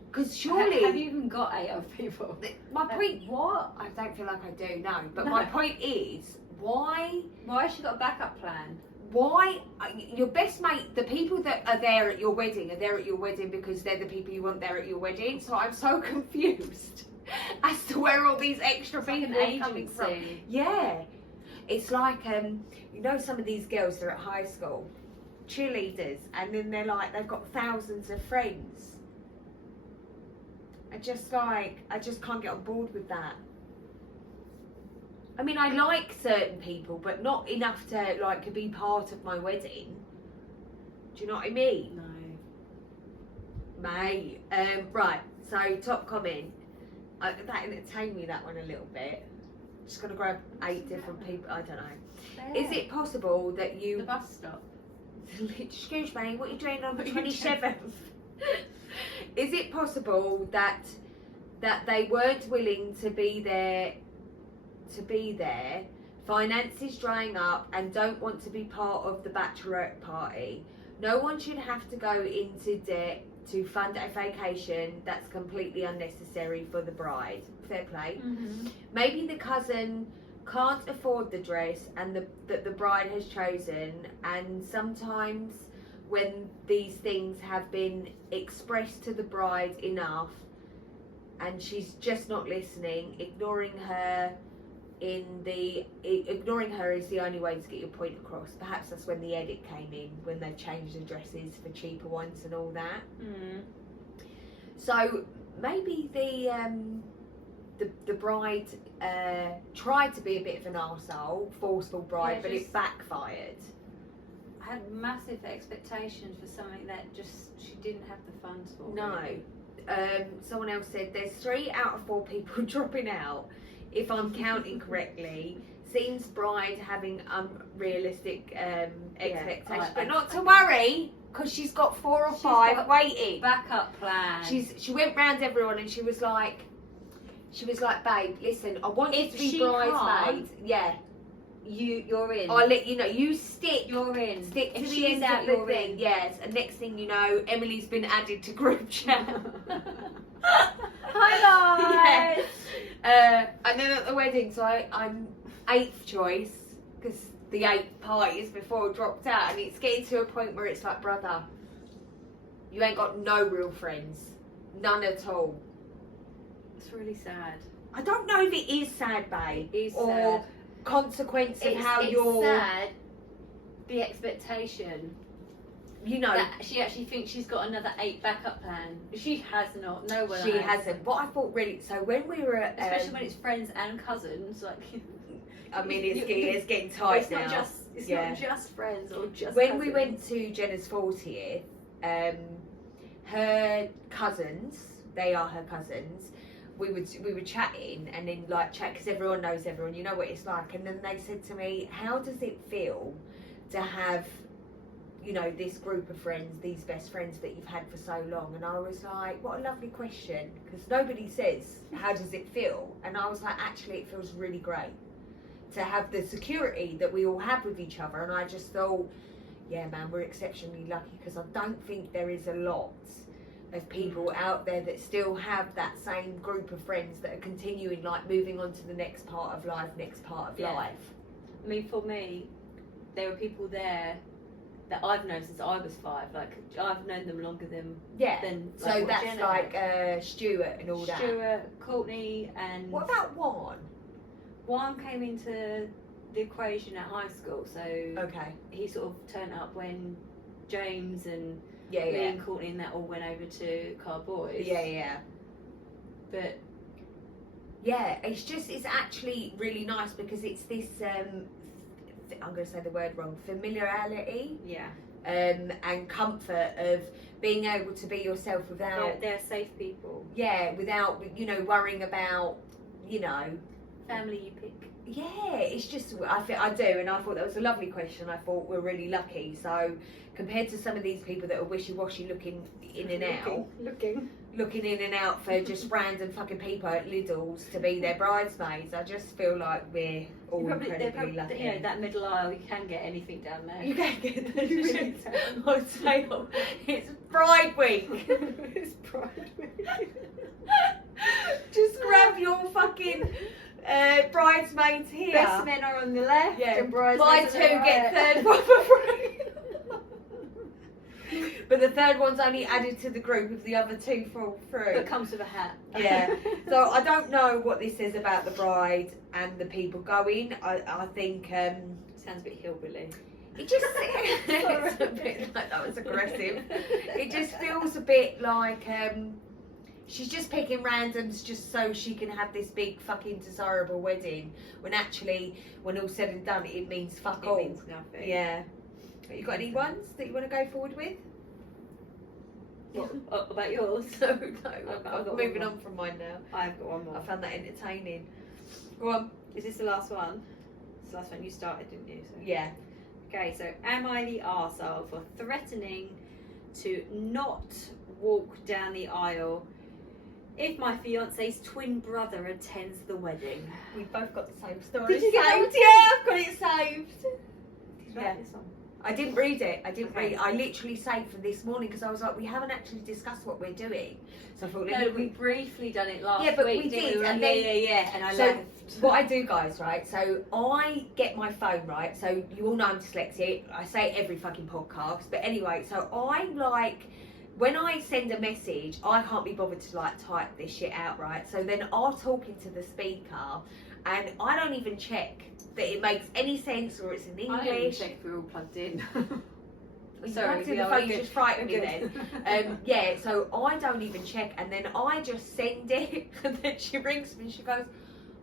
Because surely... Have you even got 8 other people? My point... What? I don't feel like I do, no. But my point is, why... Why has she got a backup plan? why your best mate, the people that are there at your wedding because they're the people you want there at your wedding. So I'm so confused as to where all these extra people are coming from. Yeah, it's like you know, some of these girls are at high school cheerleaders, and then they're like they've got thousands of friends. I just can't get on board with that. I mean, I like certain people, but not enough to like to be part of my wedding. Do you know what I mean? No. Mate. Right. So top comment. That entertained me, that one, a little bit. Just gonna grab 8 different people. I don't know. Is it possible that you? The bus stop. Excuse me. What are you doing on the 27th? Is it possible that they weren't willing to be there? Finances drying up, and don't want to be part of the bachelorette party. No one should have to go into debt to fund a vacation that's completely unnecessary for the bride. Fair play. Mm-hmm. Maybe the cousin can't afford the dress and that the bride has chosen, and sometimes when these things have been expressed to the bride enough and she's just not listening, ignoring her is the only way to get your point across. Perhaps that's when the edit came in, when they changed the dresses for cheaper ones and all that. So maybe the bride tried to be a bit of an arsehole, forceful bride, but it backfired. I had massive expectations for something that just she didn't have the funds for. No. Really. Someone else said there's 3 out of 4 people dropping out. If I'm counting correctly, seems bride having unrealistic expectations, but not to worry, because she's got 4 or 5 waiting. Backup plan. She went round everyone and she was like, babe, listen, I want you to be bridesmaid. Yeah, you're in. I'll let you know. You stick. You're in. Stick to if the end out, of the thing. In. Yes, and next thing you know, Emily's been added to group chat. Hi guys. Yeah. And then at the wedding, so I'm 8th choice because the 8 parties before dropped out, and it's getting to a point where it's like, brother, you ain't got no real friends, none at all. It's really sad. I don't know if it is sad, babe, It is or sad. consequence of how it's you're. Sad. The expectation. You know, that she actually thinks she's got another 8 backup plan. She has not. No one. She hasn't. What I thought really. So when we were at, especially when it's friends and cousins, like. I mean, it's getting tight it's now. It's not just friends or just. When cousins. we went to Jenna's 40th, her cousins, they are her cousins. We were chatting and then chat because everyone knows everyone. You know what it's like. And then they said to me, "How does it feel to have?" this group of friends, these best friends that you've had for so long. And I was like, what a lovely question, because nobody says, how does it feel? And I was like, actually, it feels really great to have the security that we all have with each other. And I just thought, yeah, man, we're exceptionally lucky, because I don't think there is a lot of people out there that still have that same group of friends that are continuing, moving on to the next part of life. I mean, for me, there were people there that I've known since I was 5. I've known them longer than so that's Jenna Stuart and all that. Stuart, Courtney, and what about Juan? Juan came into the equation at high school, so he sort of turned up when James and Lee and Courtney and that all went over to Car Boys. But it's actually really nice, because it's this I'm going to say the word wrong, familiarity, and comfort of being able to be yourself without. They're safe people. Without worrying about family you pick. It's just I do, and I thought that was a lovely question. I thought we're really lucky. So compared to some of these people that are wishy-washy, looking in and out, looking in and out for just random fucking people at Lidl's to be their bridesmaids, I just feel like we're all incredibly lucky. That middle aisle, you can get anything down there. You can get the on sale. It's Bride Week. It's Bride Week. Just grab your fucking Bridesmaids here. Best men are on the left. Yeah. And Buy bridesmaids two, on the get right. third one for free. But the third one's only added to the group if the other two fall through. That comes with a hat. Yeah. So I don't know what this says about the bride and the people going. I think Sounds a bit hillbilly. it just it's a bit like that was aggressive. It just feels a bit like she's just picking randoms just so she can have this big fucking desirable wedding. When actually, when all's said and done, it means fuck all. It means nothing. Yeah. You got any ones that you want to go forward with? What about yours? No, I've I'm got moving one on from mine now. I've got one more. I found that entertaining. Go on. Is this the last one? It's the last one you started, didn't you? So. Yeah. Okay, so am I the arsehole for threatening to not walk down the aisle if my fiance's twin brother attends the wedding? We've both got the same story. Did you get that one? Yeah, I've got it saved. Did you write this one? I didn't read it. I didn't Okay. read it. I literally saved for this morning because I was like, we haven't actually discussed what we're doing. So I thought, No, we briefly done it last Yeah, but week. we didn't did, We? and yeah, then- yeah, and I So- left. what I do, guys, right? So I get my phone, right? So you all know I'm dyslexic. I say it every fucking podcast. But anyway, so I like when I send a message, I can't be bothered to like type this shit out, right? So then I'll talk into the speaker, and I don't even check that it makes any sense or it's in I don't even English. check if we're all plugged in. You Sorry, plugged in we the are phone, you good. just frightened me We're then. good. Yeah, so I don't even check, and then I just send it, and then she rings me and she goes,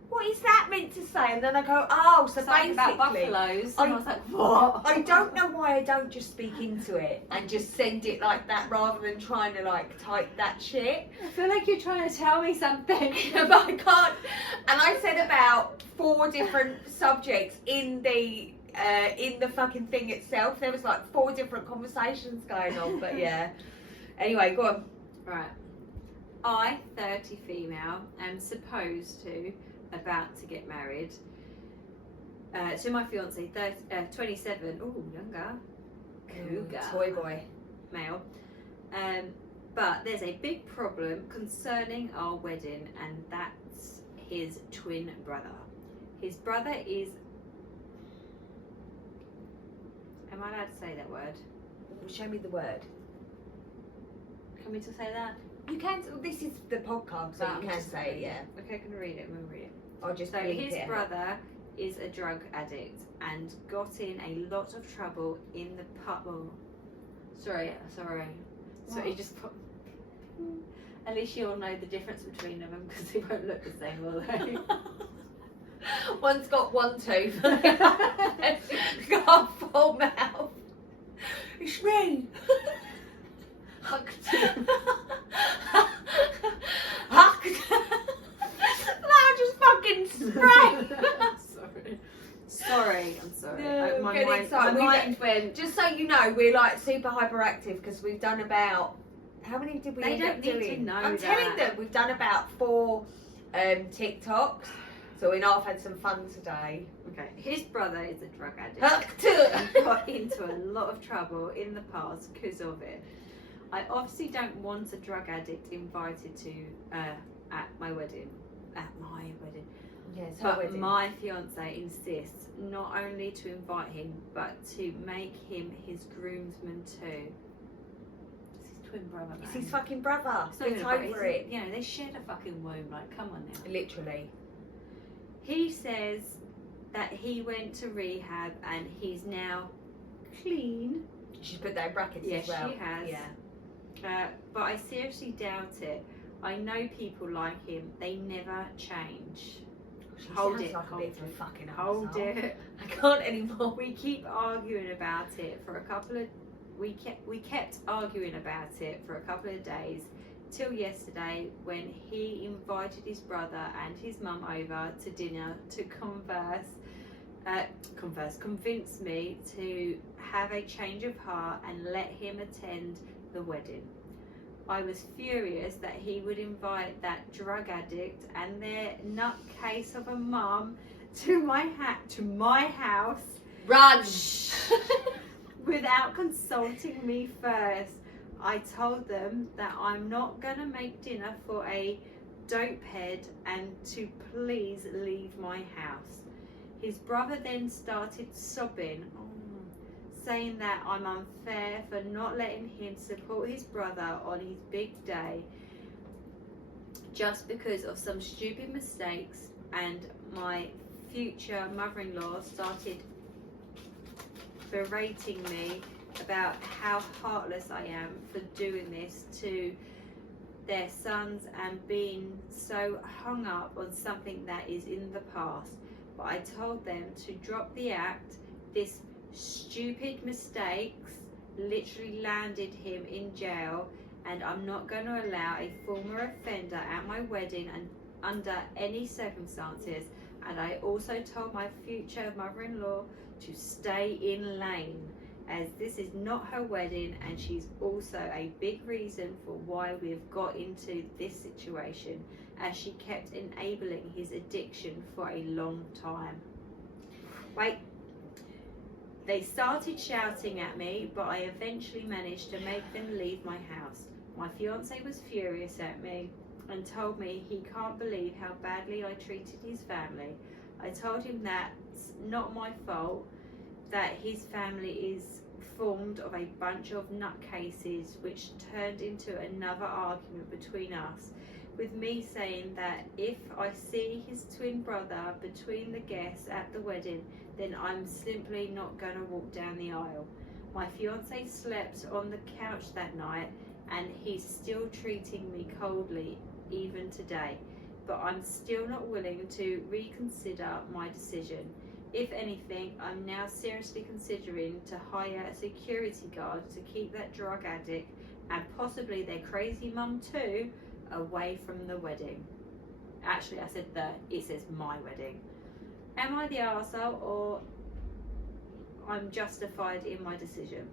what is that meant to say? And then I go, oh, so Something basically, about buffaloes. And I was like, what? I don't know why I don't just speak into it and just send it like that rather than trying to like type that shit. I feel like you're trying to tell me something. But I can't. And I said about 4 different subjects in the fucking thing itself. There was like 4 different conversations going on. But yeah. Anyway, go on. Right. I, 30 female, am supposed to, about to get married to my fiance, 27, ooh, younger, cougar, Toy boy. male. But there's a big problem concerning our wedding, and that's his twin brother. His brother is. Am I allowed to say that word? Show me the word. Can we still say that? You can. This is the podcast, so But you I'm can just- say it, yeah. Okay, I can read it. I'm gonna read it. I'll just So bleep his it out. brother is a drug addict and got in a lot of trouble in the pub. Oh, sorry. So he What? just put. At least you'll know the difference between them because they won't look the same, will they? One's got 1 tooth, got a full mouth. It's me. Hugged. Hugged. That just fucking sprang. Sorry, I'm sorry. No, my getting mind, excited. my mind went. Just so you know, we're like super hyperactive because we've done about. How many did we They end don't up need to doing? know I'm that. telling them we've done about 4 TikToks. So we know I've had some fun today. Okay, his brother is a drug addict. Hugged. And got into a lot of trouble in the past because of it. I obviously don't want a drug addict invited to at my wedding. At my wedding. Yes, But my fiance insists not only to invite him, but to make him his groomsman too. It's his twin brother. It's man. his fucking brother. It's not Get even a brother, over it's- it. You know, they shared a fucking womb. Like, come on now. Literally. He says that he went to rehab and he's now clean. She's put that in brackets Yes, as well. she has. Yeah. But I seriously doubt it. I know people like him. They never change. She Hold sounds it, like hold a bit of a it. fucking Hold arsehole. it. I can't anymore. We keep arguing about it for a couple of. We kept arguing about it for a couple of days, till yesterday when he invited his brother and his mum over to dinner to convince me to have a change of heart and let him attend the wedding. I was furious that he would invite that drug addict and their nutcase of a mum to my house Run! without consulting me first. I told them that I'm not going to make dinner for a dopehead and to please leave my house. His brother then started sobbing, saying that I'm unfair for not letting him support his brother on his big day just because of some stupid mistakes, and my future mother-in-law started berating me about how heartless I am for doing this to their sons and being so hung up on something that is in the past. But I told them to drop the act. This stupid mistakes literally landed him in jail, and I'm not going to allow a former offender at my wedding and under any circumstances. And I also told my future mother-in-law to stay in lane, as this is not her wedding, and she's also a big reason for why we've got into this situation, as she kept enabling his addiction for a long time. Wait. They started shouting at me, but I eventually managed to make them leave my house. My fiance was furious at me and told me he can't believe how badly I treated his family. I told him that's not my fault, that his family is formed of a bunch of nutcases, which turned into another argument between us, with me saying that if I see his twin brother between the guests at the wedding, then I'm simply not going to walk down the aisle. My fiance slept on the couch that night, and he's still treating me coldly even today, but I'm still not willing to reconsider my decision. If anything, I'm now seriously considering to hire a security guard to keep that drug addict, and possibly their crazy mum too, away from the wedding. Actually, I said it says my wedding. Am I the arsehole, or I'm justified in my decision?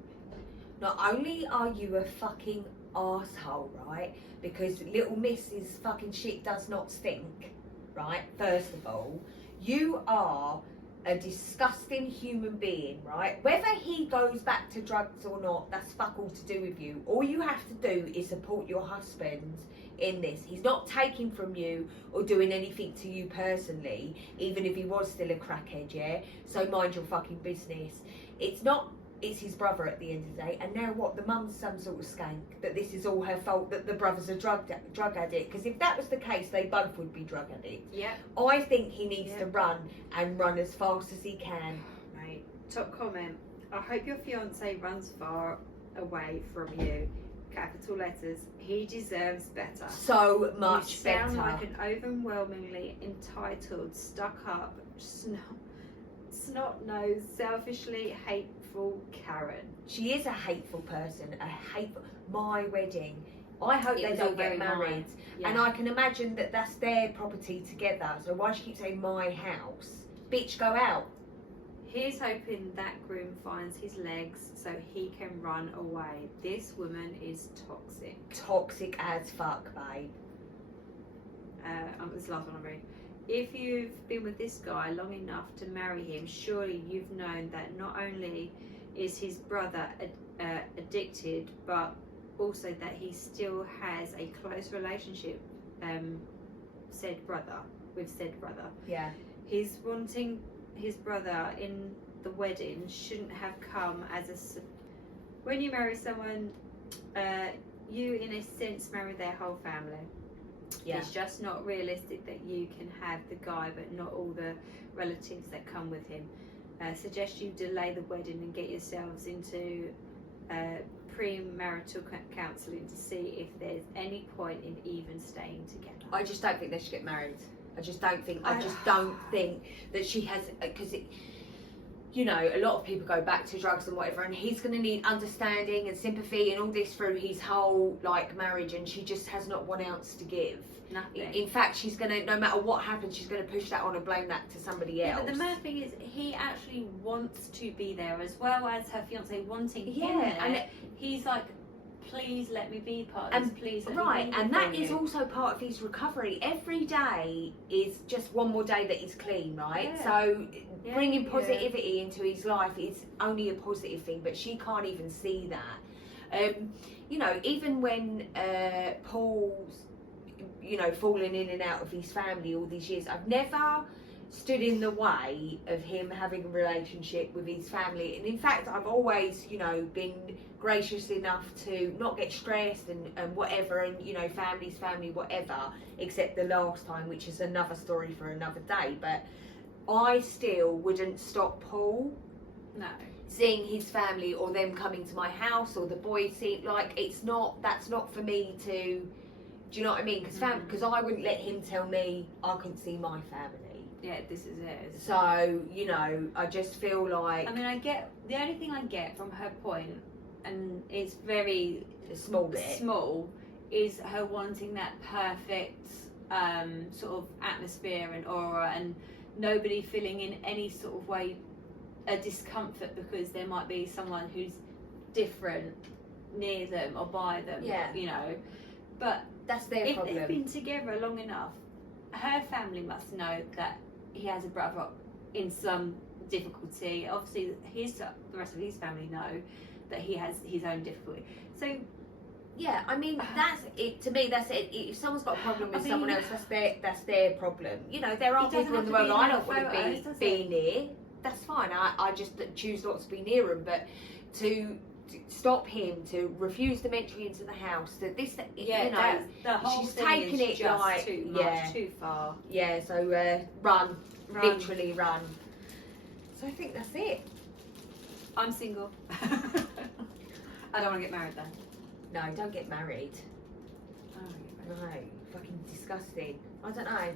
Not only are you a fucking arsehole, right? Because little Mrs. fucking shit does not stink, right? First of all, you are a disgusting human being, right? Whether he goes back to drugs or not, that's fuck all to do with you. All you have to do is support your husband in this. He's not taking from you or doing anything to you personally, even if he was still a crackhead, yeah? So mind your fucking business. It's his brother at the end of the day, and now what? The mum's some sort of skank, that this is all her fault, that the brother's a drug addict. Because if that was the case, they both would be drug addicts. Yeah. I think he needs to run as fast as he can. Right. Top comment. I hope your fiance runs far away from you. Capital letters. He deserves better. So much better. You sound like an overwhelmingly entitled, stuck up, snot-nosed, selfishly hateful Karen. She is a hateful person. My wedding. I hope they don't get married. Yeah. And I can imagine that that's their property together. So why she keep saying my house? Bitch, go out. He's hoping that groom finds his legs so he can run away. This woman is toxic. Toxic as fuck, babe. This is the last one I'm reading. If you've been with this guy long enough to marry him, surely you've known that not only is his brother addicted, but also that he still has a close relationship with said brother. Yeah. He's wanting his brother in the wedding shouldn't have come as a... When you marry someone, you in a sense marry their whole family. Yeah. It's just not realistic that you can have the guy but not all the relatives that come with him. Suggest you delay the wedding and get yourselves into premarital counselling to see if there's any point in even staying together. I just don't think they should get married. I just don't think that she has, because you know, a lot of people go back to drugs and whatever, and he's going to need understanding and sympathy and all this through his whole marriage, and she just has not 1 ounce to give. Nothing. In fact, she's going to, no matter what happens, she's going to push that on and blame that to somebody else. Yeah, but the mad thing is, he actually wants to be there, as well as her fiance wanting him there. And he's like, please let me be part of this, please let me be. Right, and that is also part of his recovery. Every day is just one more day that he's clean, right? Yeah. So bringing positivity into his life is only a positive thing, but she can't even see that. You know, even when Paul's you know, fallen in and out of his family all these years. I've never stood in the way of him having a relationship with his family, and in fact I've always, you know, been gracious enough to not get stressed and whatever, and you know, family's family, whatever, except the last time, which is another story for another day. But I still wouldn't stop Paul seeing his family, or them coming to my house, or the boys see, like, that's not for me to, do you know what I mean? Because I wouldn't let him tell me I couldn't see my family. Yeah, this is it. So, you know, I just feel like... I mean, the only thing I get from her point, and it's very small, is her wanting that perfect sort of atmosphere and aura, and nobody feeling in any sort of way a discomfort because there might be someone who's different near them or by them, you know. But that's their problem. If they've been together long enough, her family must know that he has a brother in some difficulty. Obviously, the rest of his family know that he has his own difficulty. So, yeah, I mean, that's it. To me, that's it. If someone's got a problem with someone else, that's their problem. You know, there are people in the world I don't want to be near. That's fine. I just choose not to be near them. But to stop him, to refuse them entry into the house, to this, you know, the whole she's thing taking is it just like too much, too far. Yeah, so run, literally run. So I think that's it. I'm single. I don't want to get married then. No, don't get married. No, fucking disgusting. I don't know.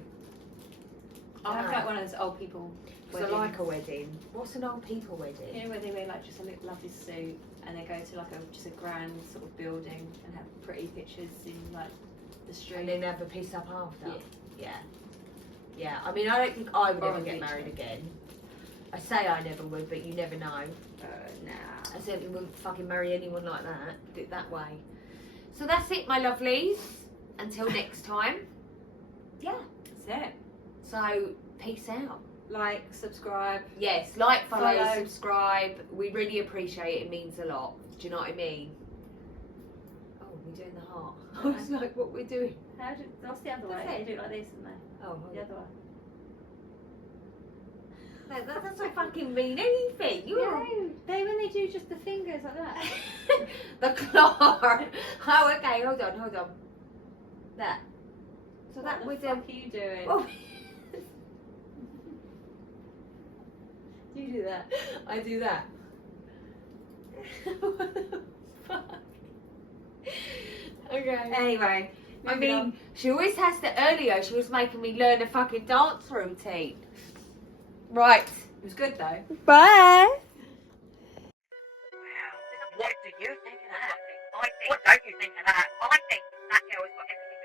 I feel like one of those old people. So like a wedding. What's an old people wedding? You know, where they wear like just a lovely suit and they go to like just a grand sort of building and have pretty pictures in like the street. And then have a piss up after. Yeah. I mean, I don't think I would ever get married again. I say I never would, but you never know. Nah. I certainly wouldn't fucking marry anyone like that. Do it that way. So that's it, my lovelies. Until next time. Yeah, that's it. So, peace out. Like, subscribe. Yes, like, follow, subscribe. We really appreciate it. It means a lot. Do you know what I mean? Oh, we're doing the heart. I was like, what we're doing. What's the other way? They do it like this, don't they? Oh, the other way. No, that doesn't fucking mean anything. When they do just the fingers like that. The claw. Oh, okay. Hold on. That. So that was. What the fuck are you doing? Oh. You do that. I do that. What the fuck? Okay. Anyway, I mean, she always has to. Earlier, she was making me learn a fucking dance routine. Right. It was good though. Bye. Wow. What do you think of that? What don't you think of that? I think that girl has got everything